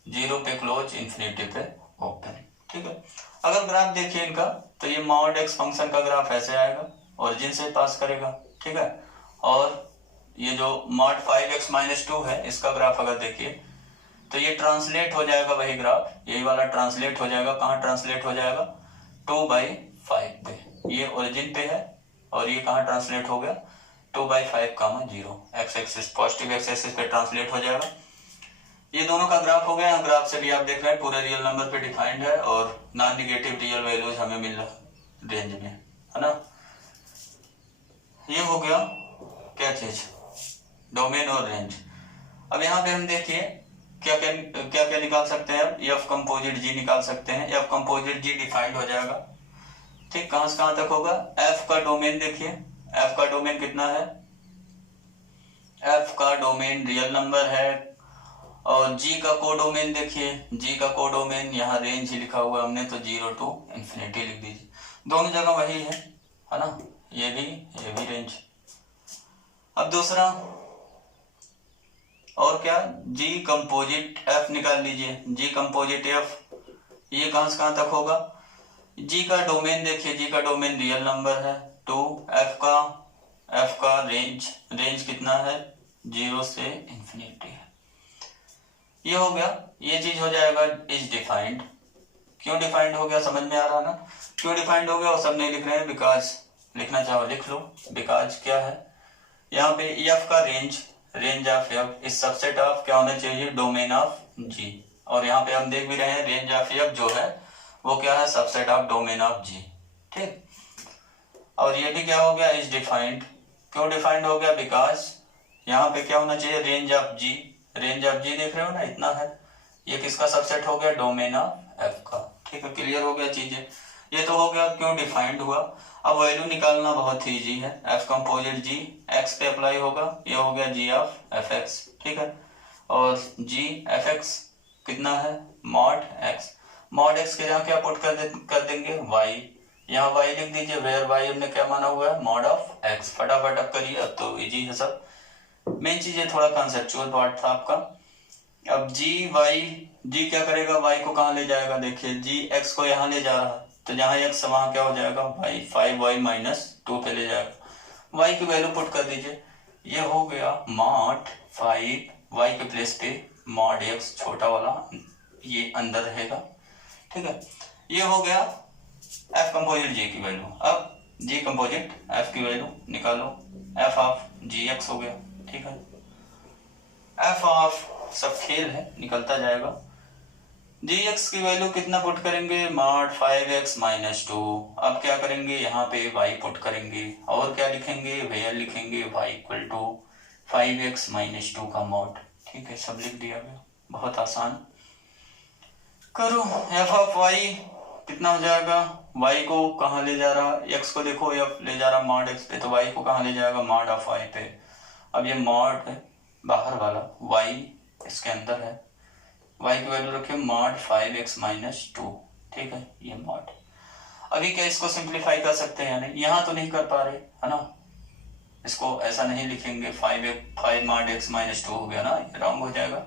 0 पे क्लोज, इन्फिनिटी पे ओपन। ठीक है, अगर ग्राफ देखिए इनका, तो ये मॉड एक्स फंक्शन का ग्राफ ऐसे आएगा, ओरिजिन से पास करेगा। ठीक है, और ये जो मॉड 5x-2 है, इसका ग्राफ अगर देखिए तो ये ट्रांसलेट हो जाएगा वही ग्राफ, यही वाला ट्रांसलेट हो जाएगा, कहाँ ट्रांसलेट हो जाएगा 2/5 पे, ये ओरिजिन पे है, और ये कहाँ ट्रांसलेट हो गया 2/5, 0 x axis positive x axis पे ट्रांसलेट हो जाएगा। ये दोनों का ग्राफ हो गया, ग्राफ से भी आप देख रहे हैं पूरे रियल नंबर पे डिफाइंड है, और नॉन नेगेटिव रियल वैल्यूज हमें मिल रहा है रेंज में, है ना। ये हो गया क्या चीज, डोमेन और रेंज। अब यहाँ पे हम देखिए क्या क्या निकाल सकते हैं, एफ कंपोजिट जी निकाल सकते हैं, एफ कंपोजिट जी डिफाइंड हो जाएगा। ठीक, कहां से कहां तक होगा, एफ का डोमेन देखिए, एफ का डोमेन कितना है एफ का डोमेन रियल नंबर है और जी का कोडोमेन देखिए, जी का कोडोमेन यहाँ रेंज ही लिखा हुआ है हमने, तो 0 to इन्फिनिटी लिख दीजिए। दोनों जगह वही है ना, ये भी रेंज। अब दूसरा और क्या, जी कंपोजिट एफ निकाल लीजिए। जी कंपोजिट एफ ये कहां से कहां तक होगा, जी का डोमेन देखिए, जी का डोमेन रियल नंबर है टू, एफ का रेंज कितना है, 0 से इन्फिनिटी है। ये हो गया, ये चीज हो जाएगा इज डिफाइंड। क्यों डिफाइंड हो गया समझ में आ रहा ना, क्यों डिफाइंड हो गया और सब नहीं लिख रहे हैं, बिकॉज लिखना चाहो लिख लो। बिकॉज क्या है यहाँ पे, एफ का रेंज ऑफ एफ इस सबसेट ऑफ क्या होना चाहिए, डोमेन ऑफ जी। और यहाँ पे हम देख भी रहे हैं रेंज ऑफ एफ जो है वो क्या है, सबसेट ऑफ डोमेन ऑफ जी। ठीक, और ये भी क्या हो गया, इज डिफाइंड। क्यों डिफाइंड हो गया, बिकॉज यहाँ पे क्या होना चाहिए, रेंज ऑफ जी देख रहे हो ना, इतना है, ये किसका सबसेट हो गया, डोमेन ऑफ एफ का। ठीक है, क्लियर हो गया चीजें, ये तो हो गया क्यों डिफाइंड हुआ। अब वैल्यू निकालना बहुत ही इजी है, एफ कंपोजिट जी एक्स पे अप्लाई होगा, ये हो गया जी ऑफ एफ एक्स। ठीक है, और जी एफ एक्स कितना है, मॉड एक्स के जहाँ क्या पुट कर देंगे, वाई, यहाँ वाई लिख दीजिए, वेयर वाई हमने क्या माना हुआ है, मॉड ऑफ एक्स। फटाफट अब करिए, अब तो इजी है सब। मेन चीज है थोड़ा कंसेप्चुअल पार्ट था आपका। अब जी क्या करेगा, वाई को कहाँ ले जाएगा, देखिए जी एक्स को यहाँ ले जा रहा है, तो जहाँ एक्स वहां क्या हो जाएगा, वाई 5y - 2 पे ले जाएगा। वाई की वैल्यू पुट कर दीजिए, ये हो गया मॉड 5 वाई के प्लेस पे मॉड एक्स छोटा वाला ये अंदर रहेगा। ठीक है, ये हो गया एफ कंपोजिट जी की वैल्यू। अब जी कंपोजिट एफ की वैल्यू निकालो, एफ ऑफ जी एक्स हो गया। ठीक है, एफ ऑफ सब खेल है, निकलता जाएगा। जी एक्स की वैल्यू कितना पुट करेंगे, मॉड 5x - 2। अब क्या करेंगे, यहाँ पे y पुट करेंगे और क्या लिखेंगे, वेयर लिखेंगे y = 5x - 2 का मॉड। ठीक है, सब लिख दिया गया, बहुत आसान। करो, एफ ऑफ y कितना हो जाएगा, y को कहाँ ले जा रहा, x को देखो f ले जा रहा मॉड x पे, तो y को कहाँ ले जाएगा, मॉड ऑफ y पे। अब ये मॉड है बाहर वाला, y इसके अंदर है, y की वैल्यू रखे मॉड 5x - 2। ठीक है, ये मॉड। अभी क्या इसको सिंप्लीफाई कर सकते हैं या नहीं, यहाँ तो नहीं कर पा रहे है ना, इसको ऐसा नहीं लिखेंगे, 5 मॉड x - 2 हो गया ना, ये रॉन्ग हो जाएगा।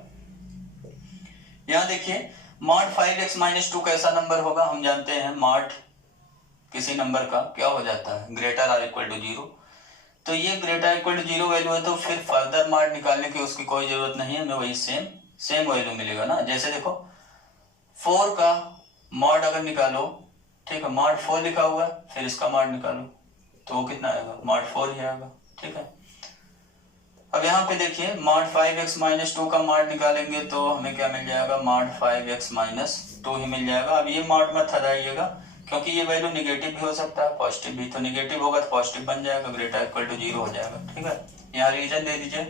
यहाँ देखिए मॉड 5x - 2 कैसा नंबर होगा, हम जानते हैं मॉड किसी नंबर का क्या हो जाता है, ग्रेटर आर इक्वल टू 0। तो ये ग्रेटर इक्वल टू 0 वैल्यू है, तो फिर फर्दर मॉड निकालने की उसकी कोई जरूरत नहीं है, हमें वही सेम वैल्यू मिलेगा ना। जैसे देखो 4 का मॉड अगर निकालो, ठीक है, मॉड 4 लिखा हुआ है, फिर इसका मॉड निकालो तो वो कितना आएगा, मॉड 4 ही आएगा। ठीक है, अब यहाँ पे देखिए मॉड 5x - 2 का मॉड निकालेंगे तो हमें क्या मिल जाएगा, मॉड 5x - 2 ही मिल जाएगा। अब ये मॉड मत हटाइएगा क्योंकि ये वैल्यू निगेटिव भी हो सकता है, पॉजिटिव भी, तो निगेटिव होगा तो पॉजिटिव बन जाएगा, ग्रेटर इक्वल टू 0 हो जाएगा। ठीक है, यहाँ रीजन दे दीजिए,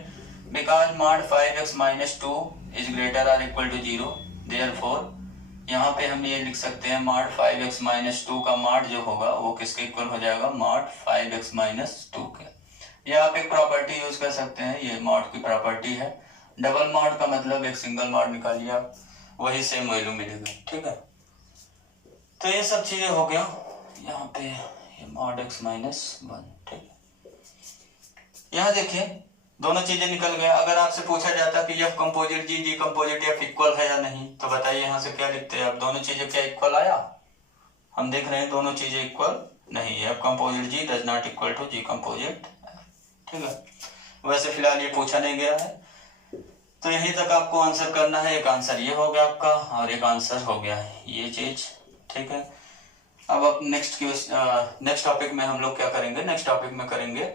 because mod 5x - 2 is greater or equal to 0, therefore यहाँ पे हम ये लिख सकते हैं मॉड 5x - 2 का मॉड जो होगा वो किसके इक्वल हो जाएगा, मॉड 5x - 2 के। या आप एक प्रॉपर्टी यूज कर सकते हैं, ये मॉड की प्रॉपर्टी है, डबल मॉड का मतलब एक सिंगल मॉड निकालिए आप, वही सेम वैल्यू मिलेगा। ठीक है, तो ये सब चीजें हो गया यहाँ पे, ये मॉड x - 1। ठीक है, यहाँ देखिए दोनों चीजें निकल गए। अगर आपसे पूछा जाता कि f composite G composite f equal है या नहीं, तो बताइए यहाँ से क्या लिखते हैं आप, दोनों चीजें क्या इक्वल आया, हम देख रहे हैं दोनों चीजें इक्वल नहीं है, F composite G does not equal to G composite. ठीक है, वैसे फिलहाल ये पूछा नहीं गया है, तो यहीं तक आपको आंसर करना है। एक आंसर ये हो गया आपका और एक आंसर हो गया ये चीज। ठीक है, अब नेक्स्ट टॉपिक में हम लोग क्या करेंगे, नेक्स्ट टॉपिक में करेंगे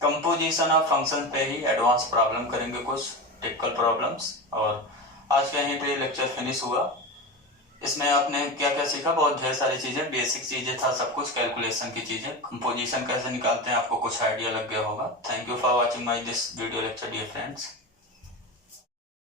कंपोजिशन ऑफ फंक्शन पे ही एडवांस प्रॉब्लम करेंगे, कुछ टिपिकल प्रॉब्लम्स। और आज का यहीं पे लेक्चर फिनिश हुआ। इसमें आपने क्या क्या सीखा, बहुत ढेर सारी चीजें, बेसिक चीजें था सब कुछ, कैलकुलेशन की चीजें, कंपोजिशन कैसे निकालते हैं आपको कुछ आइडिया लग गया होगा। Thank you for watching my this video lecture dear friends.